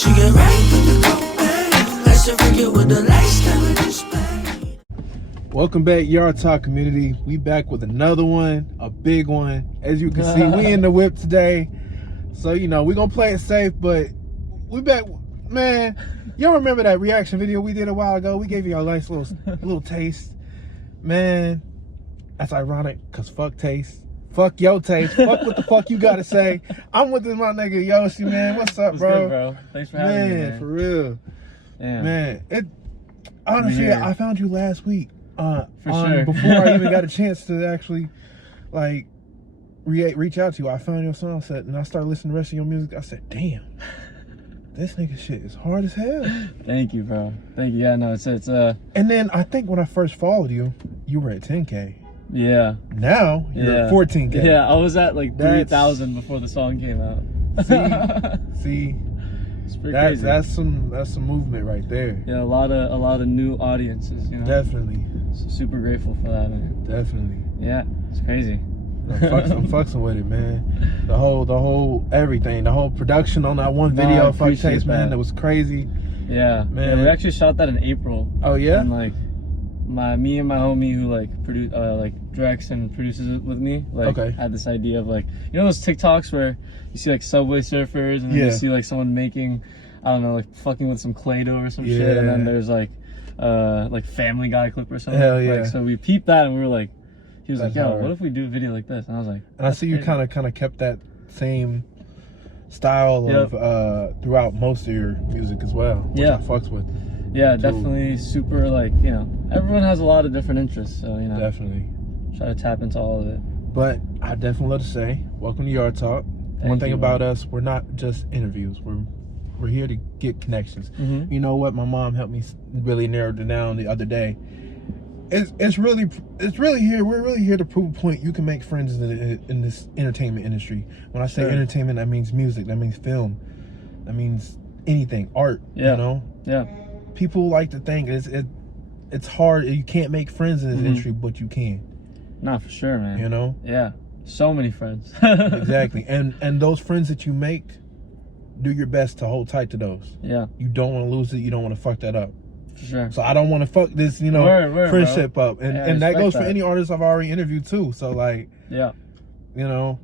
She get right with the cocaine. Let's forget with the lifestyle in this pain. Welcome back, Yard Talk community. We back with another one, a big one. As you can see, we in the whip today. So, you know, we're going to play it safe, but we back. Man, y'all remember that reaction video we did a while ago? We gave you a nice little taste. Man, that's ironic, because fuck taste. Fuck your taste. Fuck what the fuck you got to say. I'm with this my nigga Yoshi, man. What's up, bro? Good, bro? Thanks for having me, man. For real. Damn. Man, honestly, I found you last week. For sure. Before I even got a chance to actually, like, reach out to you, I found your song set, and I started listening to the rest of your music. I said, damn, this nigga shit is hard as hell. Thank you, bro. Thank you. Yeah, no, it's And then I think when I first followed you, you were at 10K. Yeah. Now you're at 14K. Yeah, I was at like 3,000 before the song came out. See, it's pretty crazy. That's some movement right there. Yeah, a lot of new audiences. You know. Definitely. So super grateful for that, man. Definitely. Yeah, it's crazy. I'm fucking with it, man. The whole everything, the whole production on that one video, fuck taste, man, that was crazy. Yeah, man. Yeah, we actually shot that in April. Oh yeah. And like, me and my homie who like directs and produces it with me, like had this idea of like, you know those TikToks where you see like Subway Surfers and then you see like someone making, I don't know, like fucking with some Play-Doh or some shit, and then there's like Family Guy clip or something. Hell yeah. Like, so we peeped that and we were like, he was like, yo, what if we do a video like this? And I was like, and I see you kind of kept that same style of throughout most of your music as well, which I fucks with. Yeah, definitely super, like, you know, everyone has a lot of different interests, so, you know. Definitely. Try to tap into all of it. But I definitely love to say, welcome to Yard Talk. One thing about us, we're not just interviews. We're here to get connections. You know what? My mom helped me really narrow it down the other day. It's really here. We're really here to prove a point. You can make friends in this entertainment industry. When I say entertainment, that means music. That means film. That means anything, art. You know. Yeah. People like to think it's hard. You can't make friends in this industry, but you can. Nah, for sure, man. You know. Yeah. So many friends. Exactly. And those friends that you make, do your best to hold tight to those. Yeah. You don't want to lose it. You don't want to fuck that up. For sure. So I don't want to fuck this, you know, friendship up. And that goes for any artist I've already interviewed too. So like, you know,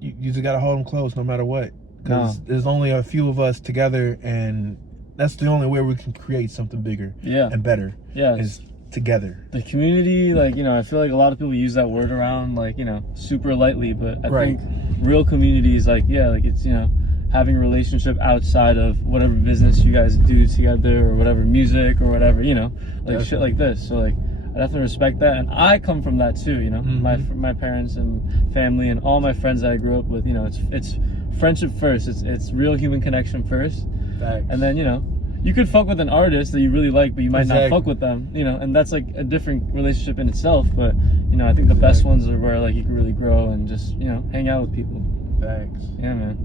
you just got to hold them close no matter what. Because there's only a few of us together, and that's the only way we can create something bigger and better. Yeah. Is together. The community, like, you know, I feel like a lot of people use that word around, like, you know, super lightly, but I think real community is like, like it's, you know, having a relationship outside of whatever business you guys do together or whatever music or whatever, you know, like shit like this. So like, I definitely respect that, and I come from that too, you know. My parents and family and all my friends that I grew up with, you know, it's friendship first. It's real human connection first. And then, you know, you could fuck with an artist that you really like, but you might not fuck with them, you know, and that's like a different relationship in itself. But, you know, I think the best ones are where like you can really grow and just, you know, hang out with people. Thanks. Yeah, man.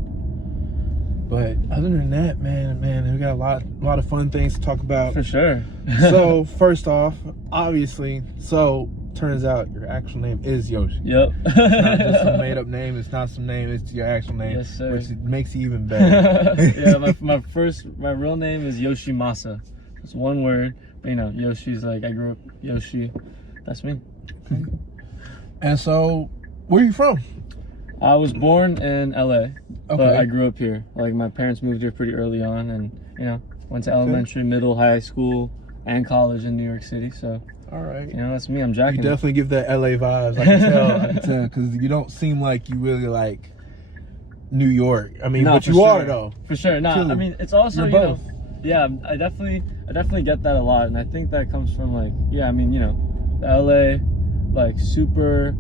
But other than that, man, we got a lot of fun things to talk about. For sure. So first off, obviously, turns out your actual name is Yoshi. Yep. It's not just some made up name. It's not some name. It's your actual name. Yes, sir. Which makes it even better. Yeah, my real name is Yoshi Masa. It's one word. But, you know, Yoshi's like, I grew up Yoshi. That's me. And so, where are you from? I was born in LA, but I grew up here. Like, my parents moved here pretty early on, and, you know, went to elementary, middle, high school, and college in New York City. So, all right, you know, that's me. I'm jacking. You definitely give that LA vibes. I can tell, because you don't seem like you really like New York. I mean, but you are though. For sure. Nah, I mean, it's also, you know, yeah, I definitely get that a lot, and I think that comes from like, I mean, you know, LA, like super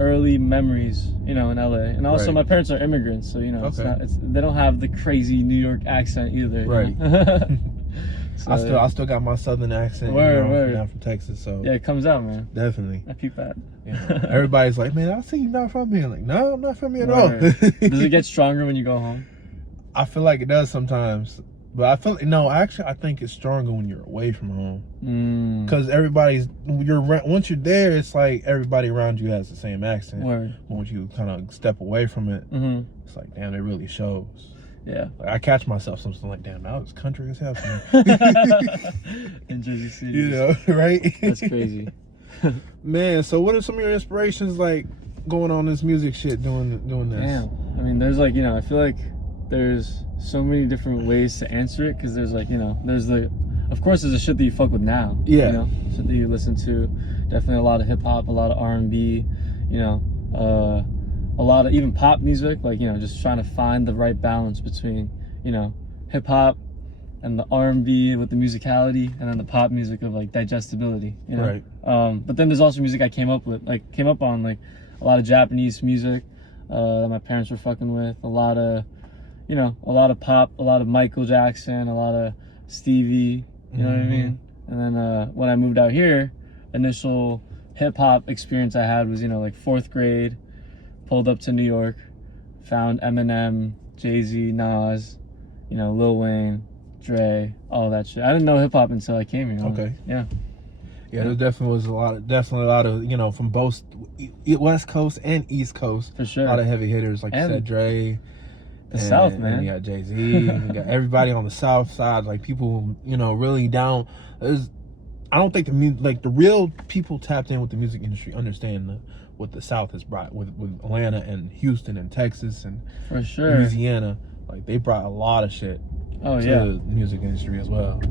early memories, you know, in LA, and also my parents are immigrants, so you know, they don't have the crazy New York accent either. Right. You know? So, I still got my southern accent. Word. I'm from Texas, so yeah, it comes out, man. Definitely. I keep that. Yeah. Everybody's like, man, I see you not from here. Like, no, I'm not from here at all. Does it get stronger when you go home? I feel like it does sometimes. But I feel I think it's stronger when you're away from home, because once you're there, it's like everybody around you has the same accent. Once you kind of step away from it, it's like, damn, it really shows. Yeah. Like, I catch myself something like, damn, that was country as hell for me. In Jersey City. You know, right? That's crazy. Man, so what are some of your inspirations like going on this music shit, doing this? Damn. I mean, there's like, you know, I feel like there's so many different ways to answer it, because there's like, you know, of course there's the shit that you fuck with now. Yeah. You know, shit that you listen to. Definitely a lot of hip hop, a lot of R&B, you know, a lot of even pop music, like, you know, just trying to find the right balance between, you know, hip hop and the R&B with the musicality, and then the pop music of like digestibility, you know. Right. But then there's also music I came up on, like a lot of Japanese music that my parents were fucking with, a lot of, you know, a lot of pop, a lot of Michael Jackson, a lot of Stevie, you know what I mean? And then when I moved out here, initial hip hop experience I had was, you know, like 4th grade, pulled up to New York, found Eminem, Jay-Z, Nas, you know, Lil Wayne, Dre, all that shit. I didn't know hip hop until I came here. Okay. Yeah. Yeah, there definitely was a lot of, you know, from both West Coast and East Coast. For sure. A lot of heavy hitters, like you said, Dre. The South, man. And you got Jay-Z. You got everybody on the South side, like people, you know, really down. I don't think the real people tapped in with the music industry understand what the South has brought with Atlanta and Houston and Texas and for sure Louisiana. Like they brought a lot of shit to the music industry as well.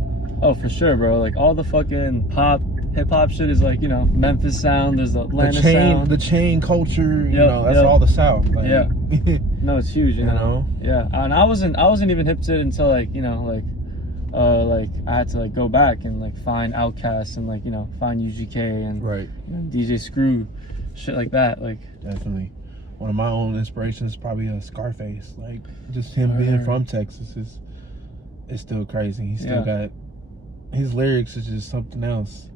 Oh, for sure, bro. Like all the fucking pop, hip hop shit is like, you know, Memphis sound. There's the Atlanta sound. The chain culture. You know, that's all the South. Like, yeah. No, it's huge. You know. Yeah. And I wasn't even hip to it until like, you know, like I had to like go back and like find Outkast and like, you know, find UGK and right. You know, DJ Screw, shit like that. Like definitely. One of my own inspirations is probably Scarface. Like just him being from Texas is still crazy. He still got his lyrics is just something else.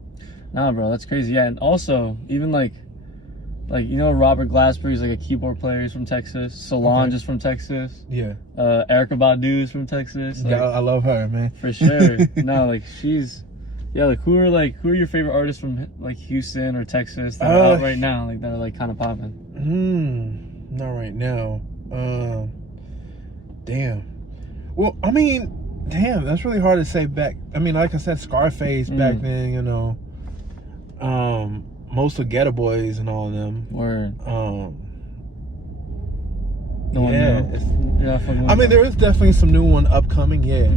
Nah, bro, that's crazy. Yeah, and also even like you know, Robert Glasper's like a keyboard player. He's from Texas. Solange is from Texas. Yeah. Erykah Badu is from Texas. Like, yeah, I love her, man. For sure. No, like she's. Yeah, like who are your favorite artists from like Houston or Texas that are out right now, like that are like kind of popping? Not right now. Damn. Well, I mean, damn, that's really hard to say back. I mean, like I said, Scarface back then, you know. Most of Ghetto Boys and all of them. Word. I mean, there is definitely some new one upcoming. Yeah.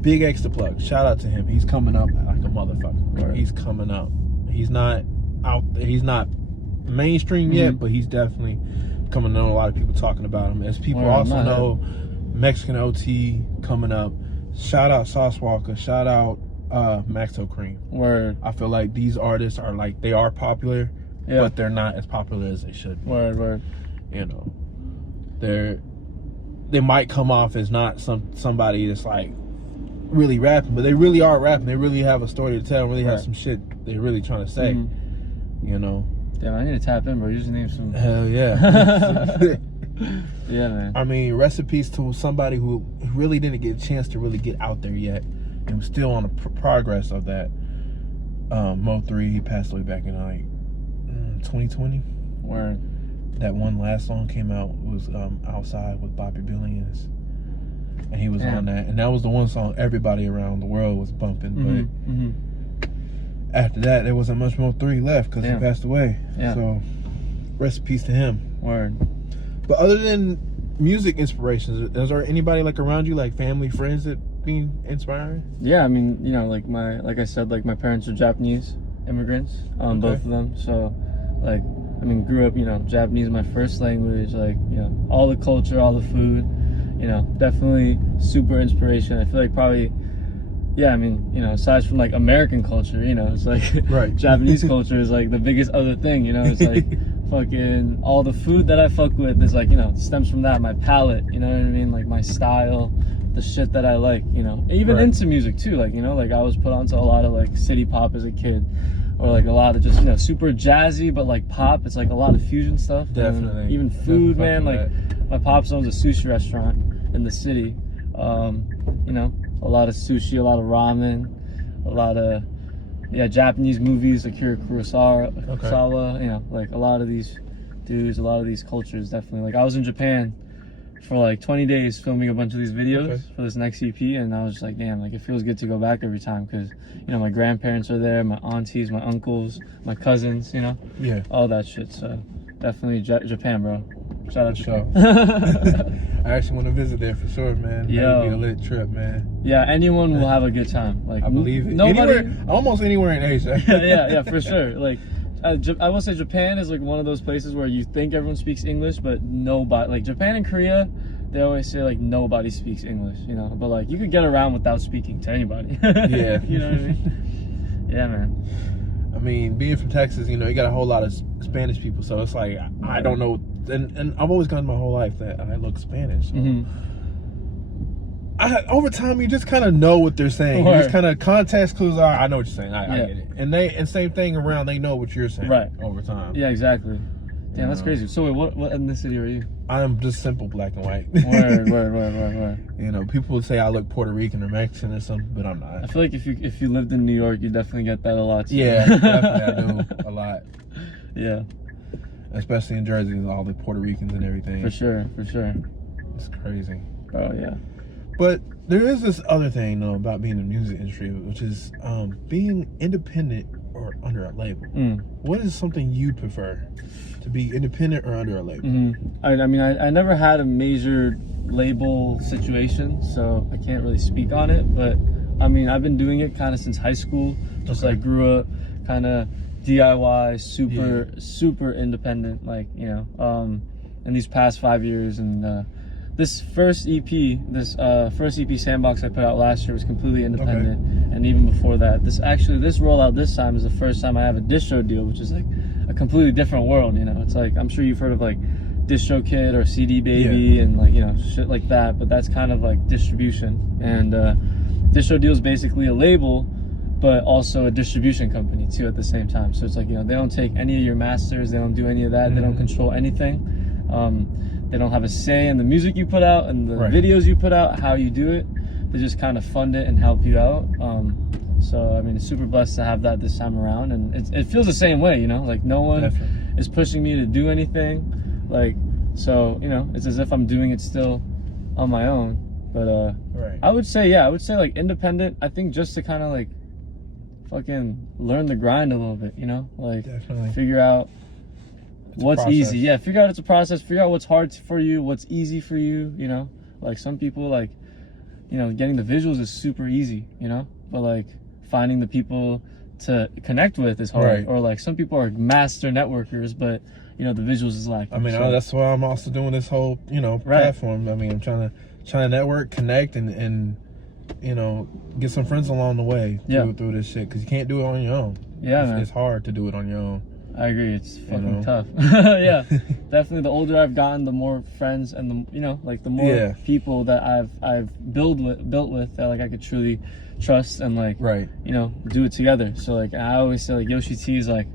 Big X the Plug. Shout out to him. He's coming up like a motherfucker. Right. He's coming up. He's not out. He's not mainstream yet, but he's definitely coming on. A lot of people talking about him. As people also know, Mexican OT coming up. Shout out Sauce Walker. Shout out Maxo Cream. Word. I feel like these artists are like they are popular, but they're not as popular as they should be. Word. You know, they might come off as not somebody that's like really rapping, but they really are rapping. They really have a story to tell. Really have some shit they're really trying to say. You know. Damn, I need to tap in, bro. You just name some. Hell yeah. Yeah, man. I mean, recipes to somebody who really didn't get a chance to really get out there yet, and was still on the progress of that. Mo3, he passed away back in like 2020. Word. That one last song came out was Outside with Bobby Billions. And he was on that. And that was the one song everybody around the world was bumping. But after that, there wasn't much more 3 left because he passed away. Yeah. So, rest in peace to him. Word. But other than music inspirations, is there anybody like around you, like family, friends that being inspiring? Yeah, I mean, you know, like I said, like my parents are Japanese immigrants, both of them. So, like, I mean, grew up, you know, Japanese my first language, like, you know, all the culture, all the food. You know, definitely super inspiration. I feel like probably, I mean, you know, aside from like American culture, you know, it's like Japanese culture is like the biggest other thing, you know, it's like fucking all the food that I fuck with is like, you know, stems from that, my palate, you know what I mean? Like my style, the shit that I like, you know, even into music too, like, you know, like I was put onto a lot of like city pop as a kid, or like a lot of just, you know, super jazzy, but like pop, it's like a lot of fusion stuff. Definitely. And even food, man, like my pops owns a sushi restaurant in the city. You know, a lot of sushi, a lot of ramen, a lot of Japanese movies, Akira Kurosawa, you know, like a lot of these dudes, a lot of these cultures, definitely. Like I was in Japan for like 20 days filming a bunch of these videos Okay. for this next EP, and I was just like, damn, like it feels good to go back every time because, you know, my grandparents are there, my aunties, my uncles, my cousins, you know, Yeah. all that shit. So definitely Japan, bro. Shout out to Sure. Japan. I actually want to visit there for sure, man. Yo. That would be a lit trip, man. Yeah, anyone will have a good time. Like I believe it. Nobody. Anywhere, almost anywhere in Asia. yeah, for sure. Like, I will say Japan is like one of those places where you think everyone speaks English, but nobody. Like Japan and Korea, they always say like nobody speaks English, you know. But like you could get around without speaking to anybody. Yeah. You know what I mean? Yeah, man. I mean, being from Texas, you know, you got a whole lot of Spanish people, so it's like I don't know, and I've always gone my whole life that I look Spanish. So. Mm-hmm. Over time, you just kind of know what they're saying. You Right. just kind of context clues are. I know what you're saying. I Yeah. get it. And same thing around. They know what you're saying. Right. Over time. Yeah, exactly. Damn, that's know. crazy. So wait, what ethnicity are you? I'm just simple black and white. Word. You know, people would say I look Puerto Rican or Mexican or something, but I'm I not. feel like if you lived in New York, you definitely get that a lot too. Yeah, definitely I do a lot. Yeah, Especially in Jersey, with all the Puerto Ricans and everything. for sure. It's crazy. Oh yeah. But there is this other thing, though, about being in the music industry, which is being independent or under a label. What is something you prefer? To be independent or under a label? I mean, I never had a major label situation, so I can't really speak on it. But I mean, I've been doing it kind of since high school. Just like grew up kind of DIY, super independent. Like, you know, in these past 5 years, and this first EP Sandbox I put out last year was completely independent. And even before that, this rollout this time is the first time I have a distro deal, which is like a completely different world, you know. It's like, I'm sure you've heard of like DistroKid or CD Baby and like, you know, shit like that, but that's kind of like distribution. And distro deal is basically a label, but also a distribution company too at the same time. So it's like, you know, they don't take any of your masters, they don't do any of that, they don't control anything. They don't have a say in the music you put out and the videos you put out, how you do it. They just kind of fund it and help you out. So I mean, it's super blessed to have that this time around, and it feels the same way, you know. Like no one is pushing me to do anything. Like, so you know, it's as if I'm doing it still on my own. But I would say like independent. I think just to kind of like fucking learn the grind a little bit, you know, like figure out what's easy. Yeah, figure out it's a process. Figure out what's hard for you, what's easy for you. You know, like some people like, you know, getting the visuals is super easy, you know, but like finding the people to connect with is hard. Or like some people are master networkers, but you know the visuals is lacking. I mean, that's why I'm also doing this whole, you know, platform. I mean, I'm trying to network, connect, and you know, get some friends along the way through this shit, because you can't do it on your own. Yeah, it's hard to do it on your own. I agree, it's fucking tough. Yeah, definitely. The older I've gotten, the more friends and the, you know, like the more people that I've built with that like I could truly trust and like you know, do it together. So like I always say like YOSHI T is like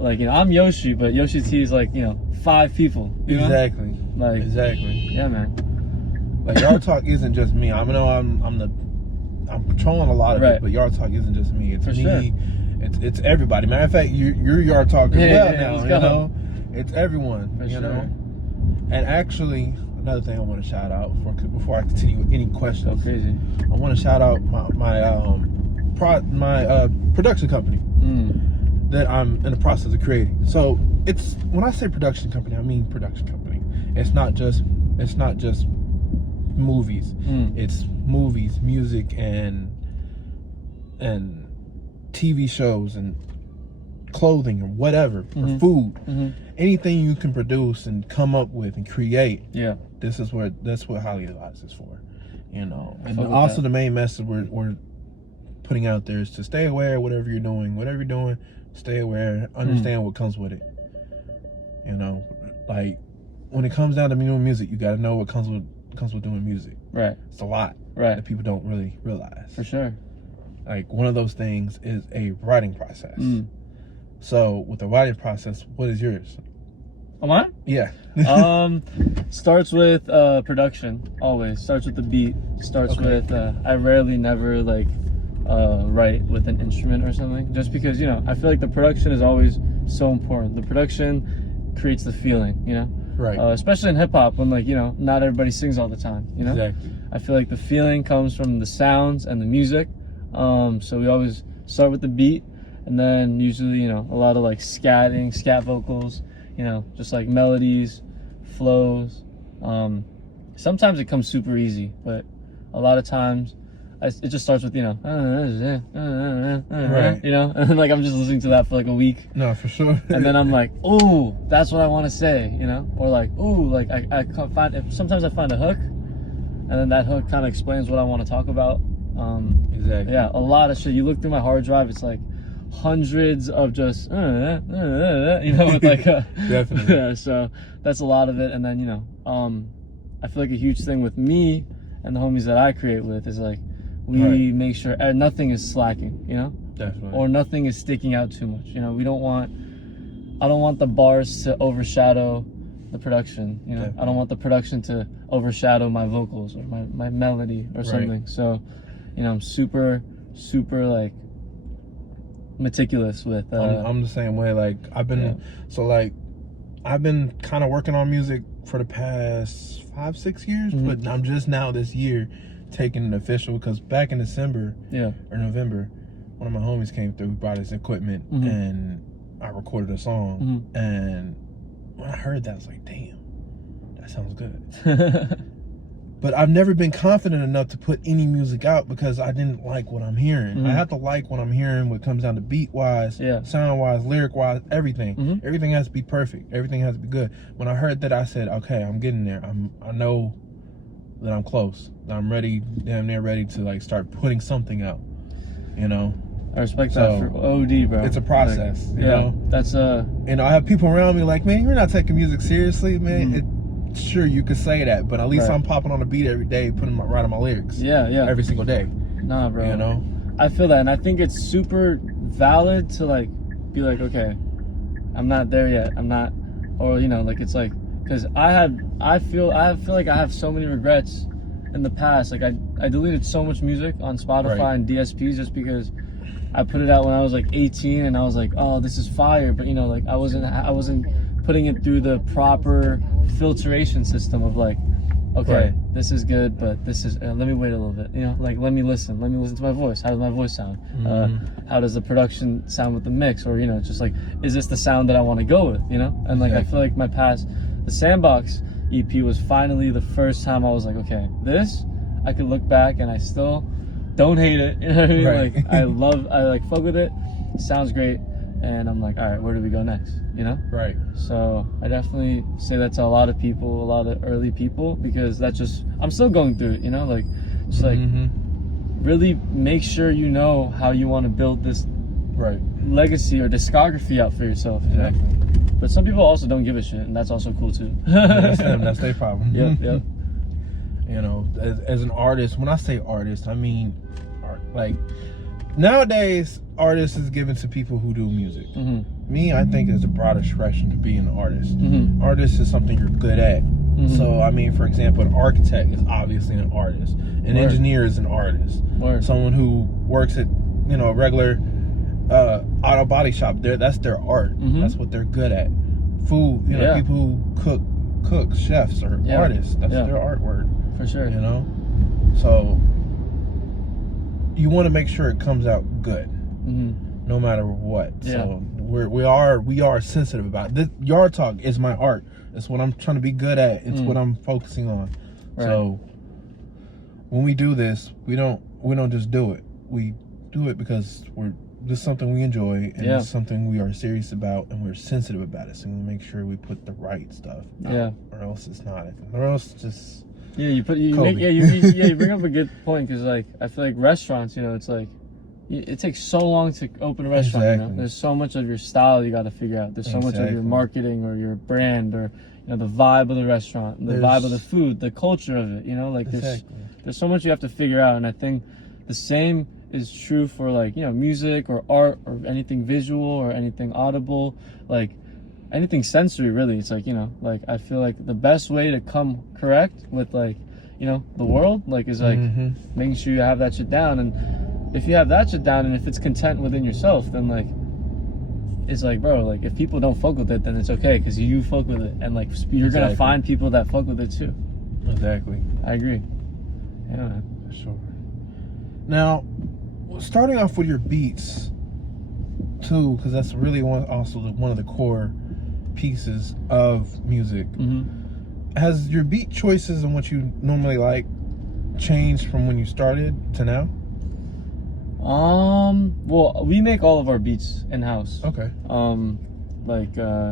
you know, I'm Yoshi, but YOSHI T is like, you know, 5 people. You know? Exactly. Like yeah, man. Like Yard Talk isn't just me. I know I'm controlling a lot of it, but Yard Talk isn't just me. It's me. It's everybody. Matter of fact, you're Yard Talk as well now. You know, it's everyone. You know, and actually, another thing I want to shout out before I continue with any questions. So crazy. I want to shout out my production company that I'm in the process of creating. So it's, when I say production company, I mean production company. It's not just movies. It's movies, music, and TV shows and clothing or whatever, or food, anything you can produce and come up with and create. Yeah, that's what GHLY is for, you know. And also the main message we're putting out there is to stay aware of whatever you're doing, stay aware, understand what comes with it. You know, like when it comes down to doing music, you got to know what comes with doing music. Right, it's a lot. Right, that people don't really realize. For sure. Like one of those things is a writing process. So with the writing process, what is yours? Oh, mine? Yeah. Starts with production. Always starts with the beat. Starts with I rarely never like write with an instrument or something, just because, you know, I feel like the production is always so important. The production creates the feeling, you know. Right. Especially in hip hop, when like, you know, not everybody sings all the time, you know? Exactly. I feel like the feeling comes from the sounds and the music. So we always start with the beat, and then usually, you know, a lot of like scat vocals, you know, just like melodies, flows. Sometimes it comes super easy, but a lot of times it just starts with, you know, right. you know, and like I'm just listening to that for like a week. No, for sure. And then I'm like, oh, that's what I want to say, you know, or like, oh, like I sometimes I find a hook, and then that hook kind of explains what I want to talk about. Exactly. Yeah, a lot of shit. You look through my hard drive, it's like hundreds of just, you know, with like a, definitely. yeah, so that's a lot of it. And then, you know, I feel like a huge thing with me and the homies that I create with is like, we make sure nothing is slacking, you know? Definitely. Or nothing is sticking out too much. You know, I don't want the bars to overshadow the production, you know? Definitely. I don't want the production to overshadow my vocals or my melody or something. So, you know, I'm super like meticulous with I'm the same way. Like I've been I've been kind of working on music for the past 5-6 years, but I'm just now this year taking it official, because back in December or November, one of my homies came through, brought his equipment, and I recorded a song. And when I heard that, I was like, damn, that sounds good. But I've never been confident enough to put any music out because I didn't like what I'm hearing. I have to like what I'm hearing when it comes down to beat-wise, sound-wise, lyric-wise, everything. Everything has to be perfect. Everything has to be good. When I heard that, I said, okay, I'm getting there. I know that I'm close. That I'm ready, damn near ready to like start putting something out, you know? I respect that for OD, bro. It's a process, like, you know? That's and I have people around me like, man, you're not taking music seriously, man. Sure, you could say that, but at least I'm popping on a beat every day, writing my lyrics. Every single day. Nah, bro. You know? I feel that, and I think it's super valid to like be like, okay, I'm not there yet. I'm not, or you know, like it's like, because I feel like I have so many regrets in the past. Like I deleted so much music on Spotify and DSPs just because I put it out when I was like 18, and I was like, oh, this is fire, but you know, like I wasn't putting it through the proper filtration system of like, okay, this is good, but this is let me wait a little bit, you know, like let me listen to my voice. How does my voice sound? How does the production sound with the mix? Or you know, just like, is this the sound that I want to go with, you know? And like I feel like the Sandbox EP was finally the first time I was like, okay, this I could look back and I still don't hate it, you know what I mean? Like I like fuck with it, sounds great. And I'm like, all right, where do we go next? You know? Right. So I definitely say that to a lot of people, a lot of early people, because that's just, I'm still going through it, you know? Like, just like, really make sure you know how you want to build this legacy or discography out for yourself. You know? But some people also don't give a shit, and that's also cool too. That's them, that's their problem. Yep. You know, as an artist, when I say artist, I mean art. Like, nowadays, artist is given to people who do music. Me, I think is a broader expression to be an artist. Artist is something you're good at. So, I mean, for example, an architect is obviously an artist. An engineer is an artist. Someone who works at, you know, a regular auto body shop, that's their art. That's what they're good at. Food, you know, people who cook, chefs are artists. That's their artwork. For sure. You know? So, you want to make sure it comes out good, no matter what. So we are sensitive about it. This Yard Talk is my art. It's what I'm trying to be good at. It's what I'm focusing on. So when we do this, we don't just do it. We do it because this is something we enjoy, and it's something we are serious about, and we're sensitive about it. So we make sure we put the right stuff out, or else it's not. Or else it's just. Yeah, you bring up a good point, because like I feel like restaurants, you know, it's like it takes so long to open a restaurant. You know? There's so much of your style you got to figure out. There's so much of your marketing or your brand, or you know, the vibe of the restaurant, the vibe of the food, the culture of it. You know, like there's so much you have to figure out, and I think the same is true for like, you know, music or art or anything visual or anything audible, like. Anything sensory, really. It's like, you know, like I feel like the best way to come correct with like, you know, the world, like is like making sure you have that shit down. And if you have that shit down, and if it's content within yourself, then like it's like, bro, like if people don't fuck with it, then it's okay because you fuck with it, and like you're gonna find people that fuck with it too. Exactly. I agree. Yeah, man. For sure. Now, starting off with your beats too, because that's really one of the core pieces of music. Has your beat choices and what you normally like changed from when you started to now? Well, we make all of our beats in house. Okay.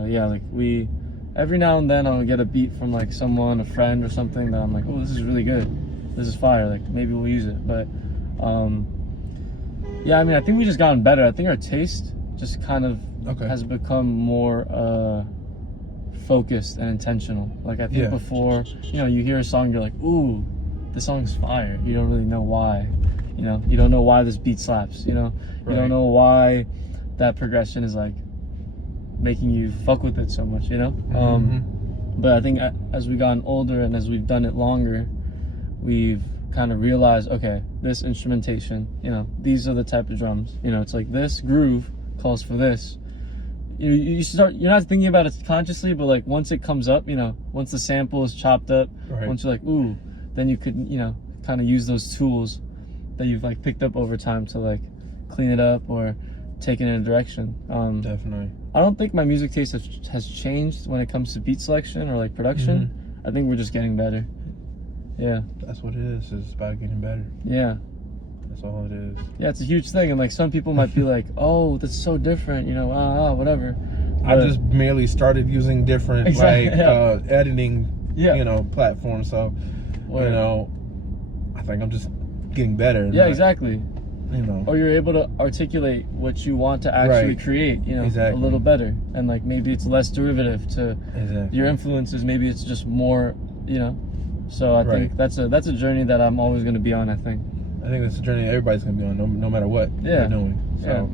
Yeah, like we every now and then I'll get a beat from like someone, a friend or something that I'm like, oh, this is really good, this is fire, like maybe we'll use it. But yeah, I mean, I think we just gotten better. I think our taste just kind of has become more focused and intentional. Like I think before, you know, you hear a song, you're like, ooh, this song's fire. You don't really know why. You know, you don't know why this beat slaps. You know, you don't know why that progression is like making you fuck with it so much. You know, but I think as we've gotten older and as we've done it longer, we've kind of realized, okay, this instrumentation, you know, these are the type of drums. You know, it's like this groove calls for this. You start, you're not thinking about it consciously, but like once it comes up, you know, once the sample is chopped up, once you're like, ooh, then you could, you know, kind of use those tools that you've like picked up over time to like clean it up or take it in a direction. Definitely. I don't think my music taste has changed when it comes to beat selection or like production. I think we're just getting better. Yeah. That's what it is. It's about getting better. Yeah. That's all it is. Yeah, it's a huge thing, and like some people might be like, "Oh, that's so different," you know, whatever. I just merely started using different editing, you know, platforms. So, you know, I think I'm just getting better. Yeah, exactly. You know, or you're able to articulate what you want to actually create, you know, a little better, and like maybe it's less derivative to your influences. Maybe it's just more, you know. So I think that's a journey that I'm always going to be on. I think that's a journey everybody's gonna be on, no matter what they're doing. So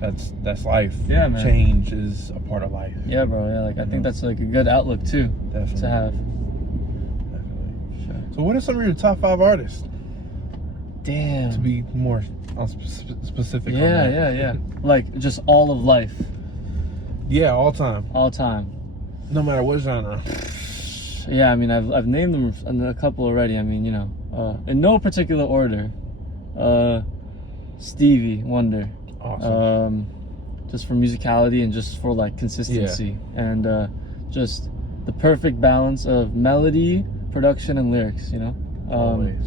that's life. Yeah, man. Change is a part of life. Yeah, bro. Yeah, like I think that's like a good outlook too. Definitely. To have. Definitely. Sure. So, what are some of your top 5 artists? Damn. To be more specific. Yeah. Like just all of life. Yeah, all time. All time. No matter what genre. Yeah, I mean, I've named them a couple already. I mean, you know. In no particular order, Stevie Wonder. Awesome. Just for musicality and just for like consistency and just the perfect balance of melody, production, and lyrics. You know. Always.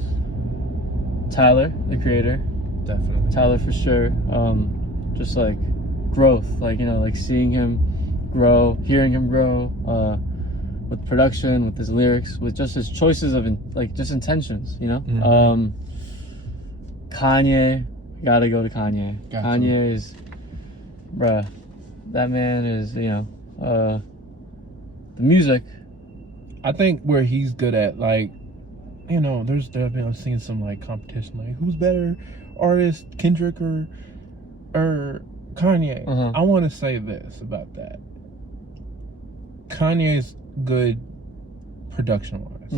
Tyler, the creator. Definitely. Tyler for sure. Just like growth, like, you know, like seeing him grow, hearing him grow. With production, with his lyrics, with just his choices of just intentions, you know. Kanye, gotta go to Kanye. Kanye is, bruh, that man is, you know, the music. I think where he's good at, like, you know, I've seen some like competition, like who's better artist, Kendrick or Kanye. I want to say this about that. Kanye's good production wise.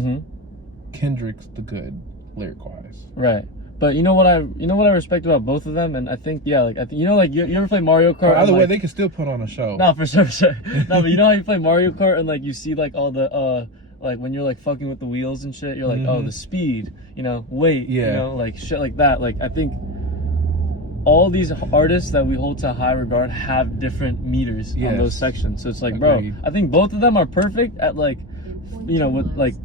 Kendrick's the good lyric wise. Right. But you know what I respect about both of them, and I think you know, like you ever play Mario Kart? Either way, they can still put on a show. No, for sure. No, but you know how you play Mario Kart and like you see like all the like when you're like fucking with the wheels and shit, you're like, oh, the speed, you know, weight, you know, like shit like that. Like I think all these artists that we hold to high regard have different meters on those sections. So it's like, bro, I think both of them are perfect at like, you know, with like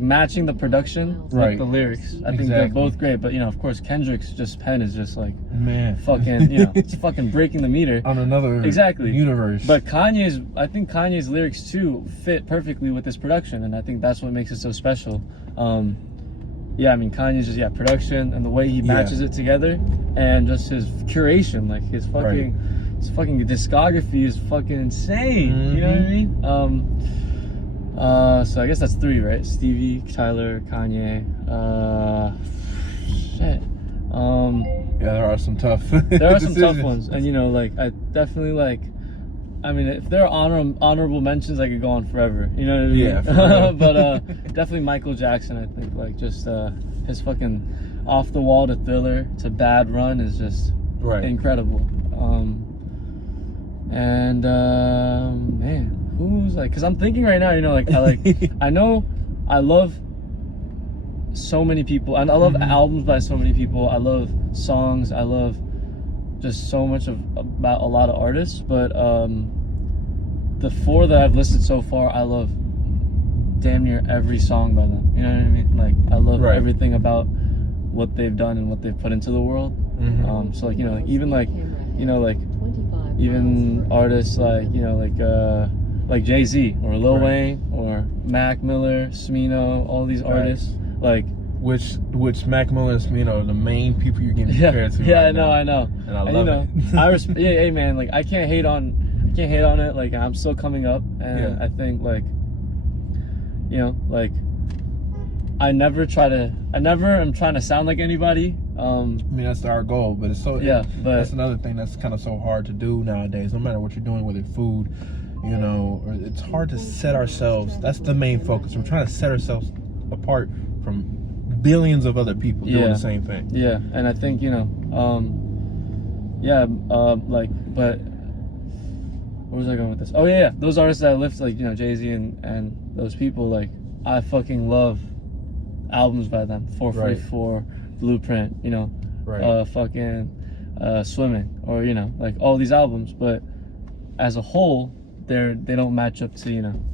matching the production, like the lyrics. I think they're both great, but you know, of course, Kendrick's pen is just like, man, fucking, you know, it's fucking breaking the meter on another universe. But I think Kanye's lyrics too fit perfectly with his production, and I think that's what makes it so special. Yeah, I mean, Kanye's just production and the way he matches it together, and just his curation, like his fucking discography is fucking insane. You know what I mean? So I guess that's 3, right? Stevie, Tyler, Kanye. Shit. Yeah, there are some tough. There are some tough ones, and you know, like I definitely like. I mean, if there are honorable mentions, I could go on forever. You know what I mean? Yeah. But definitely Michael Jackson. I think like just his fucking Off the Wall to Thriller to Bad Run is just incredible. And man, who's like? Cause I'm thinking right now, you know, like I know I love so many people, and I love albums by so many people. I love songs. I love just so much about a lot of artists. But the 4 that I've listed so far, I love damn near every song by them. You know what I mean? Like I love everything about what they've done and what they've put into the world. So like, you know, like even like, you know, like even artists like, you know, like Jay-Z or Lil Wayne or Mac Miller, Smino, all these artists. Like which Mac Miller and Smino are the main people you're getting compared to. Yeah, right I know, now. I know. And I love it. I respect. Yeah, hey man, like I can't hate on it. Like I'm still coming up, and I think like, you know, like I never am trying to sound like anybody. I mean, that's our goal, but it's so but that's another thing that's kind of so hard to do nowadays. No matter what you're doing, whether food, you know, or it's hard to set ourselves. That's the main focus. We're trying to set ourselves apart from billions of other people doing the same thing. Yeah, and I think, you know, like, but where was I going with this? Oh yeah, those artists that I lift, like, you know, Jay-Z and those people, like, I fucking love albums by them. 444, Blueprint, you know, Swimming, or, you know, like all these albums, but as a whole, they don't match up to, you know,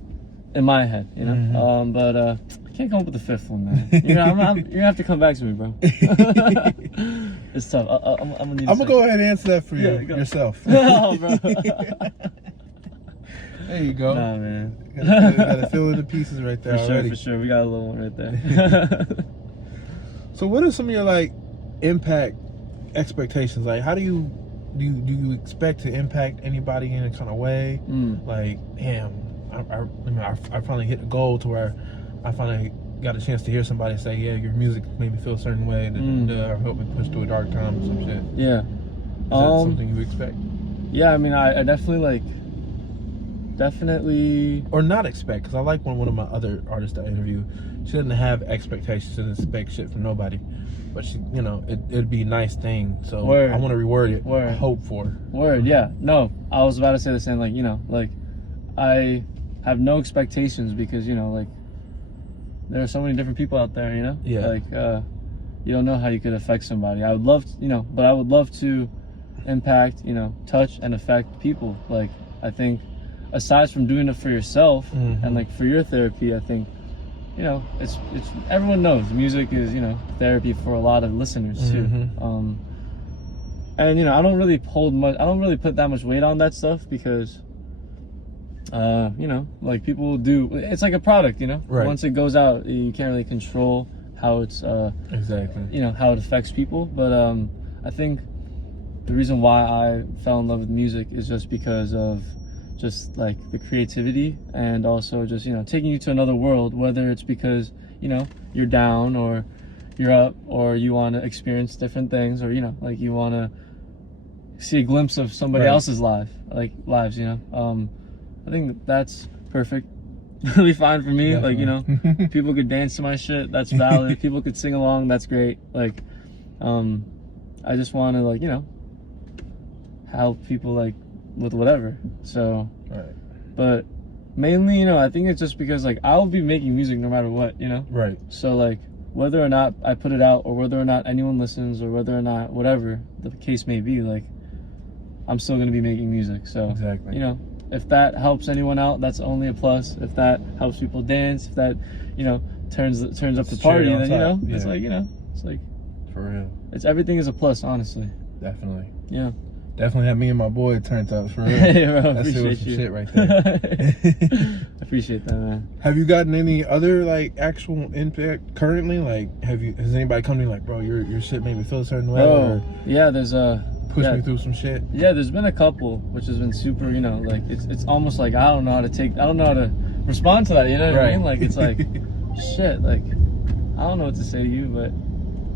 in my head, you know. But I can't come up with the 5th one, man. You know, you're gonna have to come back to me, bro. It's tough. I'm gonna go ahead and answer that for you yourself. Oh, bro. There you go. Nah, man. Gotta fill in the pieces right there. For sure. We got a little one right there. So, what are some of your like impact expectations? Like, how do you expect to impact anybody in a kind of way? Like, damn, I finally hit a goal to where I finally got a chance to hear somebody say, yeah, your music made me feel a certain way, and helped me push through a dark time or some shit. Yeah. Is that something you expect? Yeah, I mean, I definitely or not expect, because I like one of my other artists that I interview, she doesn't have expectations, she doesn't expect shit from nobody, but she, you know, it'd be a nice thing, so I want to reword it. Hope for yeah. No, I was about to say the same, like, you know, like I have no expectations, because, you know, like there are so many different people out there, you know. Like you don't know how you could affect somebody. I would love to, you know, but I would love to impact, you know, touch and affect people. Like, I think aside from doing it for yourself and like for your therapy, I think, you know, it's everyone knows music is, you know, therapy for a lot of listeners too. And, you know, I don't really put that much weight on that stuff, because you know, like people do, it's like a product, you know. Once it goes out, you can't really control how it's you know, how it affects people. But I think the reason why I fell in love with music is just because of just like the creativity, and also just, you know, taking you to another world, whether it's because, you know, you're down or you're up, or you want to experience different things, or, you know, like you want to see a glimpse of somebody else's lives, you know. I think that's perfectly fine for me. Like, you know, people could dance to my shit, that's valid. People could sing along, that's great. Like, I just want to, like, you know, help people, like, with whatever. So but mainly, you know, I think it's just because, like, I'll be making music no matter what, you know. So, like, whether or not I put it out, or whether or not anyone listens, or whether or not whatever the case may be, like, I'm still gonna be making music. So you know, if that helps anyone out, that's only a plus. If that helps people dance, if that, you know, turns up the party, then, you know, it's like, you know, it's like, for real, it's everything is a plus, honestly. Definitely. Yeah. Definitely had me and my boy turned up, for real. Hey, bro, that's appreciate some you. shit right there. I appreciate that, man. Have you gotten any other like actual impact currently? Like, has anybody come to you like, bro, your shit made me feel a certain way? Oh, yeah, there's push me through some shit? Yeah, there's been a couple, which has been super, you know, like it's almost like I don't know how to respond to that, you know what I mean? Like, it's like shit, like I don't know what to say to you, but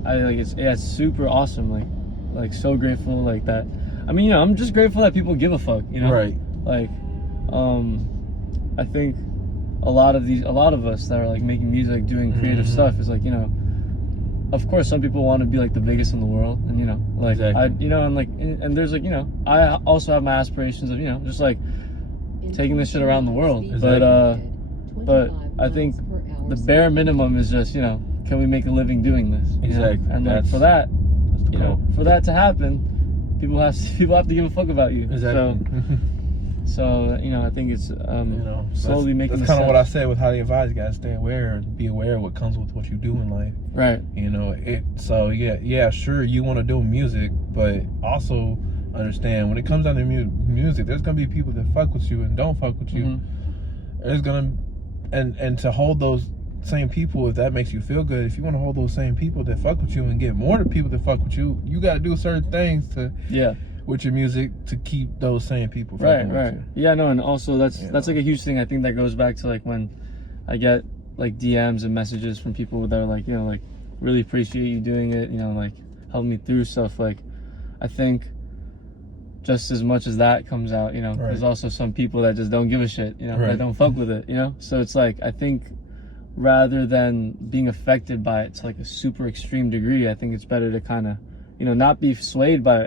it's super awesome, like so grateful, like that. I mean, you know, I'm just grateful that people give a fuck, you know? Like, I think a lot of us that are like making music, doing creative stuff is like, you know, of course, some people want to be like the biggest in the world, and you know, like Exactly. and there's like, you know, I also have my aspirations of, you know, just like taking this shit around the world. Exactly. But I think the bare minimum is just, you know, can we make a living doing this? You Exactly. know? And like for that, you know, for that to happen, people have to give a fuck about you. Exactly. So you know, I think it's you know, slowly making. That's kind of what I said with highly advised. You gotta stay aware and be aware of what comes with what you do in life. Right. You know it. So yeah, sure, you want to do music, but also understand when it comes down to music, there's gonna be people that fuck with you and don't fuck with you. There's gonna and to hold those same people, if that makes you feel good, if you want to hold those same people that fuck with you and get more people that fuck with you, you got to do certain things to with your music to keep those same people fucking with you. Yeah, no, and also that's like a huge thing. I think that goes back to like when I get like DMs and messages from people that are like, you know, like really appreciate you doing it, you know, like help me through stuff. Like I think just as much as that comes out, you know, there's also some people that just don't give a shit, you know, that don't fuck with it, you know. So it's like, I think rather than being affected by it to like a super extreme degree, I think it's better to kind of, you know, not be swayed by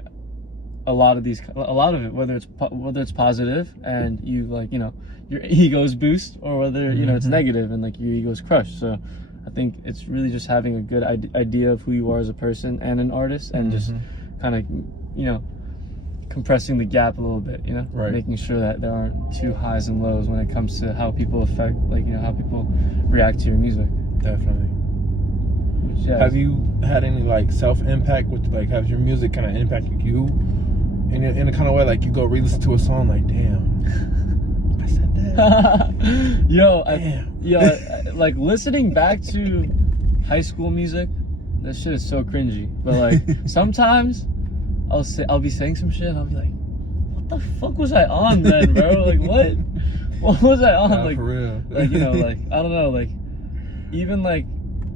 a lot of it, whether it's positive and you like, you know, your ego's boost, or whether, you know, it's negative and like your ego's crushed. So I think it's really just having a good idea of who you are as a person and an artist, and just kind of, you know, compressing the gap a little bit, you know, making sure that there aren't too highs and lows when it comes to how people affect, like, you know, how people react to your music. Definitely. Have you had any like self-impact with, like, has your music kind of impacted you in a kind of way, like you go re-listen to a song like, damn, I said that. Like listening back to high school music, that shit is so cringy, but like sometimes I'll be saying some shit and I'll be like, what the fuck was I on then, bro? Like what was I on? Like, for real. Like, you know, like, I don't know, like, even like,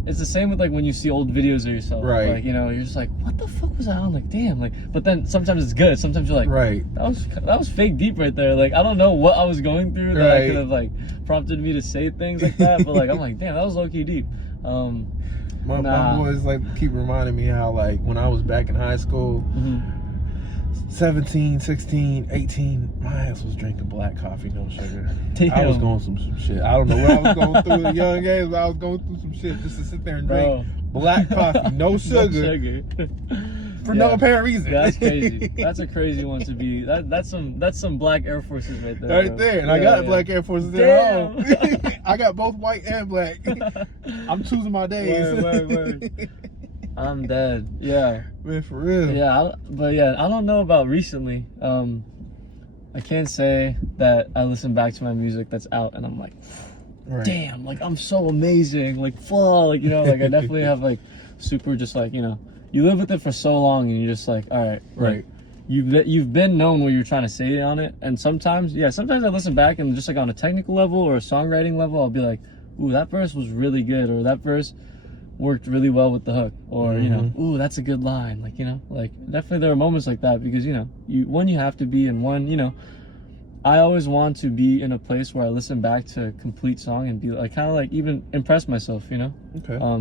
it's the same with like when you see old videos of yourself. Like, you know, you're just like, what the fuck was I on? Like, damn, like, but then sometimes it's good. Sometimes you're like, that was fake deep right there. Like, I don't know what I was going through that could have like prompted me to say things like that, but like, I'm like, damn, that was low-key deep. My boys like keep reminding me how, like, when I was back in high school, 17, 16, 18, my ass was drinking black coffee, no sugar. Damn. I was going through some shit. I don't know what I was going through at young age, but I was going through some shit just to sit there and drink black coffee, no sugar. For no apparent reason. Yeah, that's crazy. That's a crazy one to be. That's some black Air Forces right there. Right there. And I got black Air Forces there at home. I got both white and black. I'm choosing my days. Word. I'm dead. Yeah. Man, for real. Yeah, but yeah, I don't know about recently. I can't say that I listen back to my music that's out and I'm like, damn, like I'm so amazing. Like, fuck, like, you know, like I definitely have like super just like, you know, you live with it for so long and you're just like, all right, like, you've been known what you're trying to say on it. And sometimes I listen back and just like on a technical level or a songwriting level, I'll be like, ooh, that verse was really good, or that verse worked really well with the hook, or you know, ooh, that's a good line. Like, you know, like definitely there are moments like that, because, you know, you have to be, and one, you know, I always want to be in a place where I listen back to a complete song and be like, kind of like even impress myself, you know.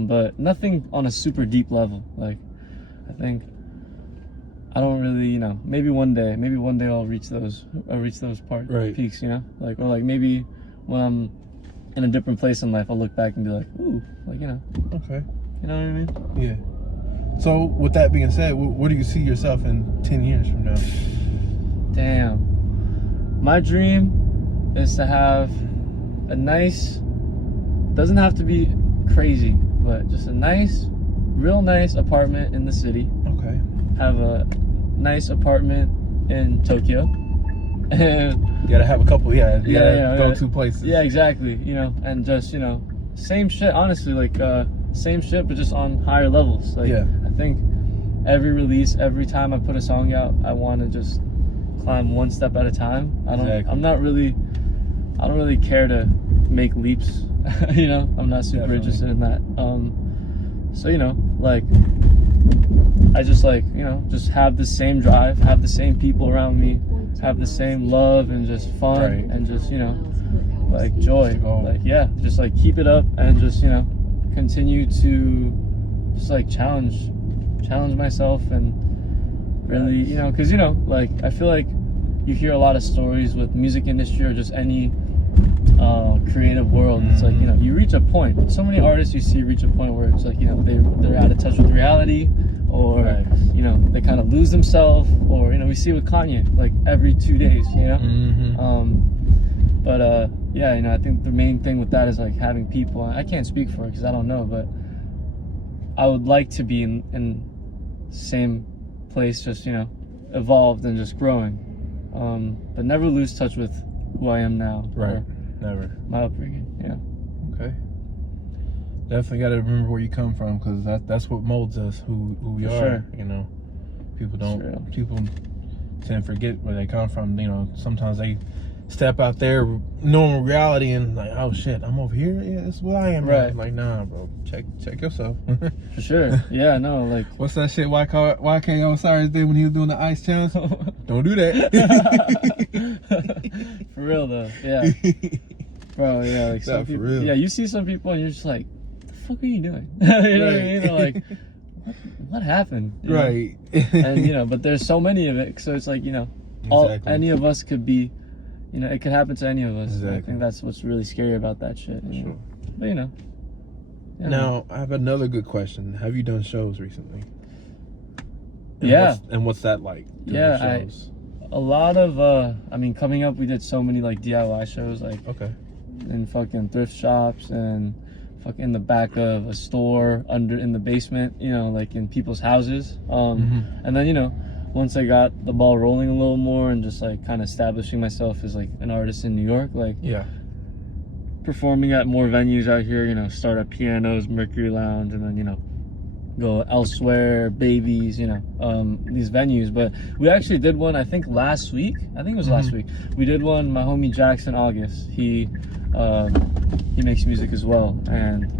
But nothing on a super deep level. Like, I think I don't really, you know, maybe one day I'll reach those peaks, you know, like, or like maybe when I'm in a different place in life, I'll look back and be like, ooh, like, you know. Okay. You know what I mean? Yeah. So with that being said, where do you see yourself in 10 years from now? Damn. My dream is to have a nice, doesn't have to be crazy, but just a nice, real nice apartment in the city. Okay. Have a nice apartment in Tokyo. And you gotta have a couple, go to places. Yeah, exactly. You know, and just, you know, same shit, honestly, like same shit, but just on higher levels. Like, I think every release, every time I put a song out, I want to just climb one step at a time. I don't really care to make leaps. You know, I'm not super interested in that. So, you know, like, I just, like, you know, just have the same drive, have the same people around me, have the same love and just fun and just, you know, like joy. Like, yeah, just like keep it up and just, you know, continue to just like challenge myself and really, you know, because, you know, like I feel like you hear a lot of stories with music industry or just any creative world. It's like, you know, you reach a point. So many artists you see reach a point where it's like, you know, they're out of touch with reality, or you know, they kind of lose themselves, or, you know, we see with Kanye like every 2 days, you know. But yeah, you know, I think the main thing with that is like having people. I can't speak for it because I don't know, but I would like to be in the same place, just, you know, evolved and just growing, but never lose touch with who I am now. Right. Never. My upbringing. Yeah. Okay. Definitely got to remember where you come from, because that's what molds us, who we are. Sure. You know, people tend to forget where they come from. You know, sometimes they step out there normal reality and like, oh shit, I'm over here. Yeah, that's what I am. Right. Like, nah, bro. Check yourself. For sure. Yeah. No. Like, what's that shit YK Osiris did when he was doing the ice challenge? Don't do that. For real though. Yeah. Bro. Yeah. Like some people. Real. Yeah. You see some people and you're just like, what the fuck are you doing? You know what I mean? They're like, what happened? You right. And you know, but there's so many of it, so it's like, you know, any of us could be. You know, it could happen to any of us. Exactly. I think that's what's really scary about that shit. Sure. But, you know. Yeah, now, I have another good question. Have you done shows recently? And what's that like? Yeah, a lot of, I mean, coming up, we did so many, like, DIY shows, like, in fucking thrift shops and fucking in the back of a store, in the basement, you know, like in people's houses. And then, you know, once I got the ball rolling a little more and just like kind of establishing myself as like an artist in New York, like performing at more venues out here, you know, start at Pianos, Mercury Lounge, and then, you know, go elsewhere, Babies, you know, these venues. But we actually did one, I think last week. I think it was last week. We did one, my homie Jackson August. He makes music as well, and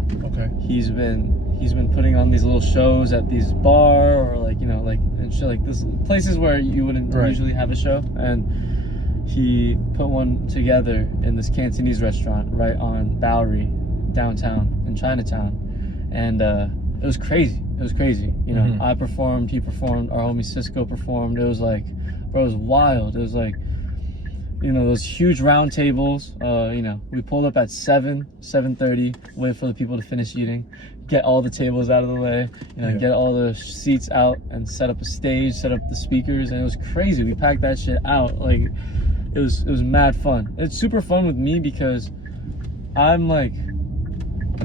he's been putting on these little shows at these bar or like, you know, like and shit like this, places where you wouldn't usually have a show. And he put one together in this Cantonese restaurant right on Bowery, downtown in Chinatown, and it was crazy. It was crazy. You know, I performed, he performed, our homie Cisco performed. It was like, bro, it was wild. It was like, you know, those huge round tables. You know, we pulled up at 7:30, wait for the people to finish eating, get all the tables out of the way, you know, get all the seats out and set up a stage, set up the speakers, and it was crazy. We packed that shit out. Like, it was mad fun. It's super fun with me because I'm like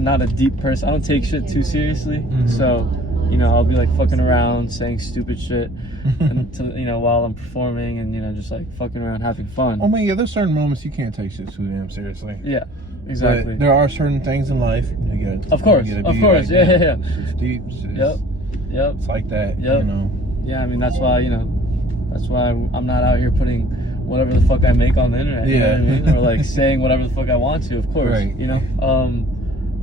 not a deep person. I don't take shit too seriously. So, you know, I'll be like fucking around, saying stupid shit until, you know, while I'm performing, and, you know, just like fucking around, having fun. I mean, yeah, there's certain moments you can't take shit too damn seriously. Yeah, exactly. But there are certain things in life you gotta. Of course, yeah. It's deep. Yep. It's like that. Yep. You know. Yeah, I mean, that's why I'm not out here putting whatever the fuck I make on the internet. You know what I mean? Or like saying whatever the fuck I want to, of course. Right. You know.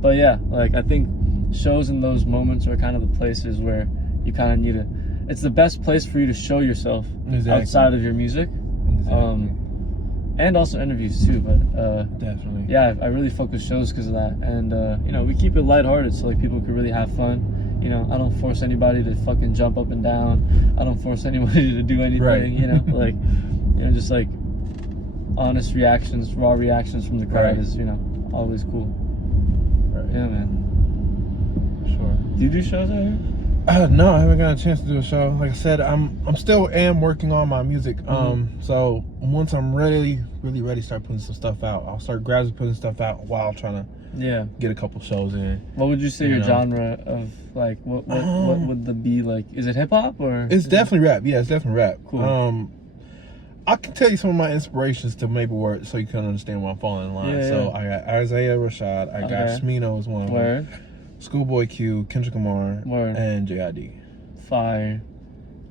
But yeah, like I think shows in those moments are kind of the places where you kind of need to. It's the best place for you to show yourself outside of your music, and also interviews too. But definitely, yeah, I really fuck with shows because of that, and you know, we keep it lighthearted so like people can really have fun. You know, I don't force anybody to fucking jump up and down. I don't force anybody to do anything. You know, like, you know, just like honest reactions, raw reactions from the crowd is, you know, always cool. Yeah, man. Sure. Do you do shows out here? No, I haven't got a chance to do a show. Like I said, I'm still working on my music. So once I'm really ready to start putting some stuff out, I'll start gradually putting stuff out while trying to get a couple shows in. What would you say your genre of, like, what would the be like? Is it hip hop or? It's definitely rap. Yeah, it's definitely rap. Cool. I can tell you some of my inspirations to maybe work so you can understand where I'm falling in line. So I got Isaiah Rashad, I got Smino is one of them. Schoolboy Q, Kendrick Lamar, and JID. Fire.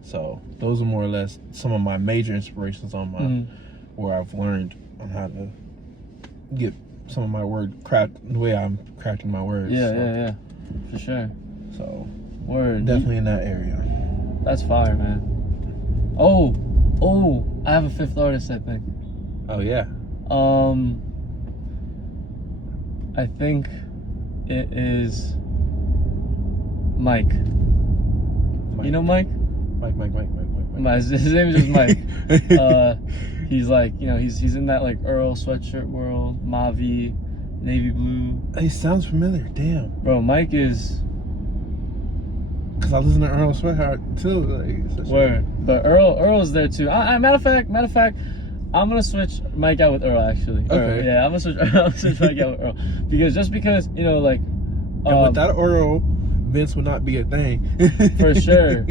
So those are more or less some of my major inspirations on my where I've learned on how to get some of my word the way I'm crafting my words. Yeah, for sure. So definitely in that area. That's fire, man. Oh, I have a fifth artist, I think. Oh yeah. I think it is Mike. You know Mike? Mike. His name is just Mike. He's like, you know, he's in that like Earl sweatshirt world, Mavi, navy blue. He sounds familiar. Damn. Bro, Mike is. Cause I listen to Earl Sweatheart too. Like, Word, but Earl's there too. Matter of fact, I'm gonna switch Mike out with Earl actually. Okay. Yeah, I'm gonna switch Mike out with Earl because you know, like. Without Earl, Vince would not be a thing. For sure.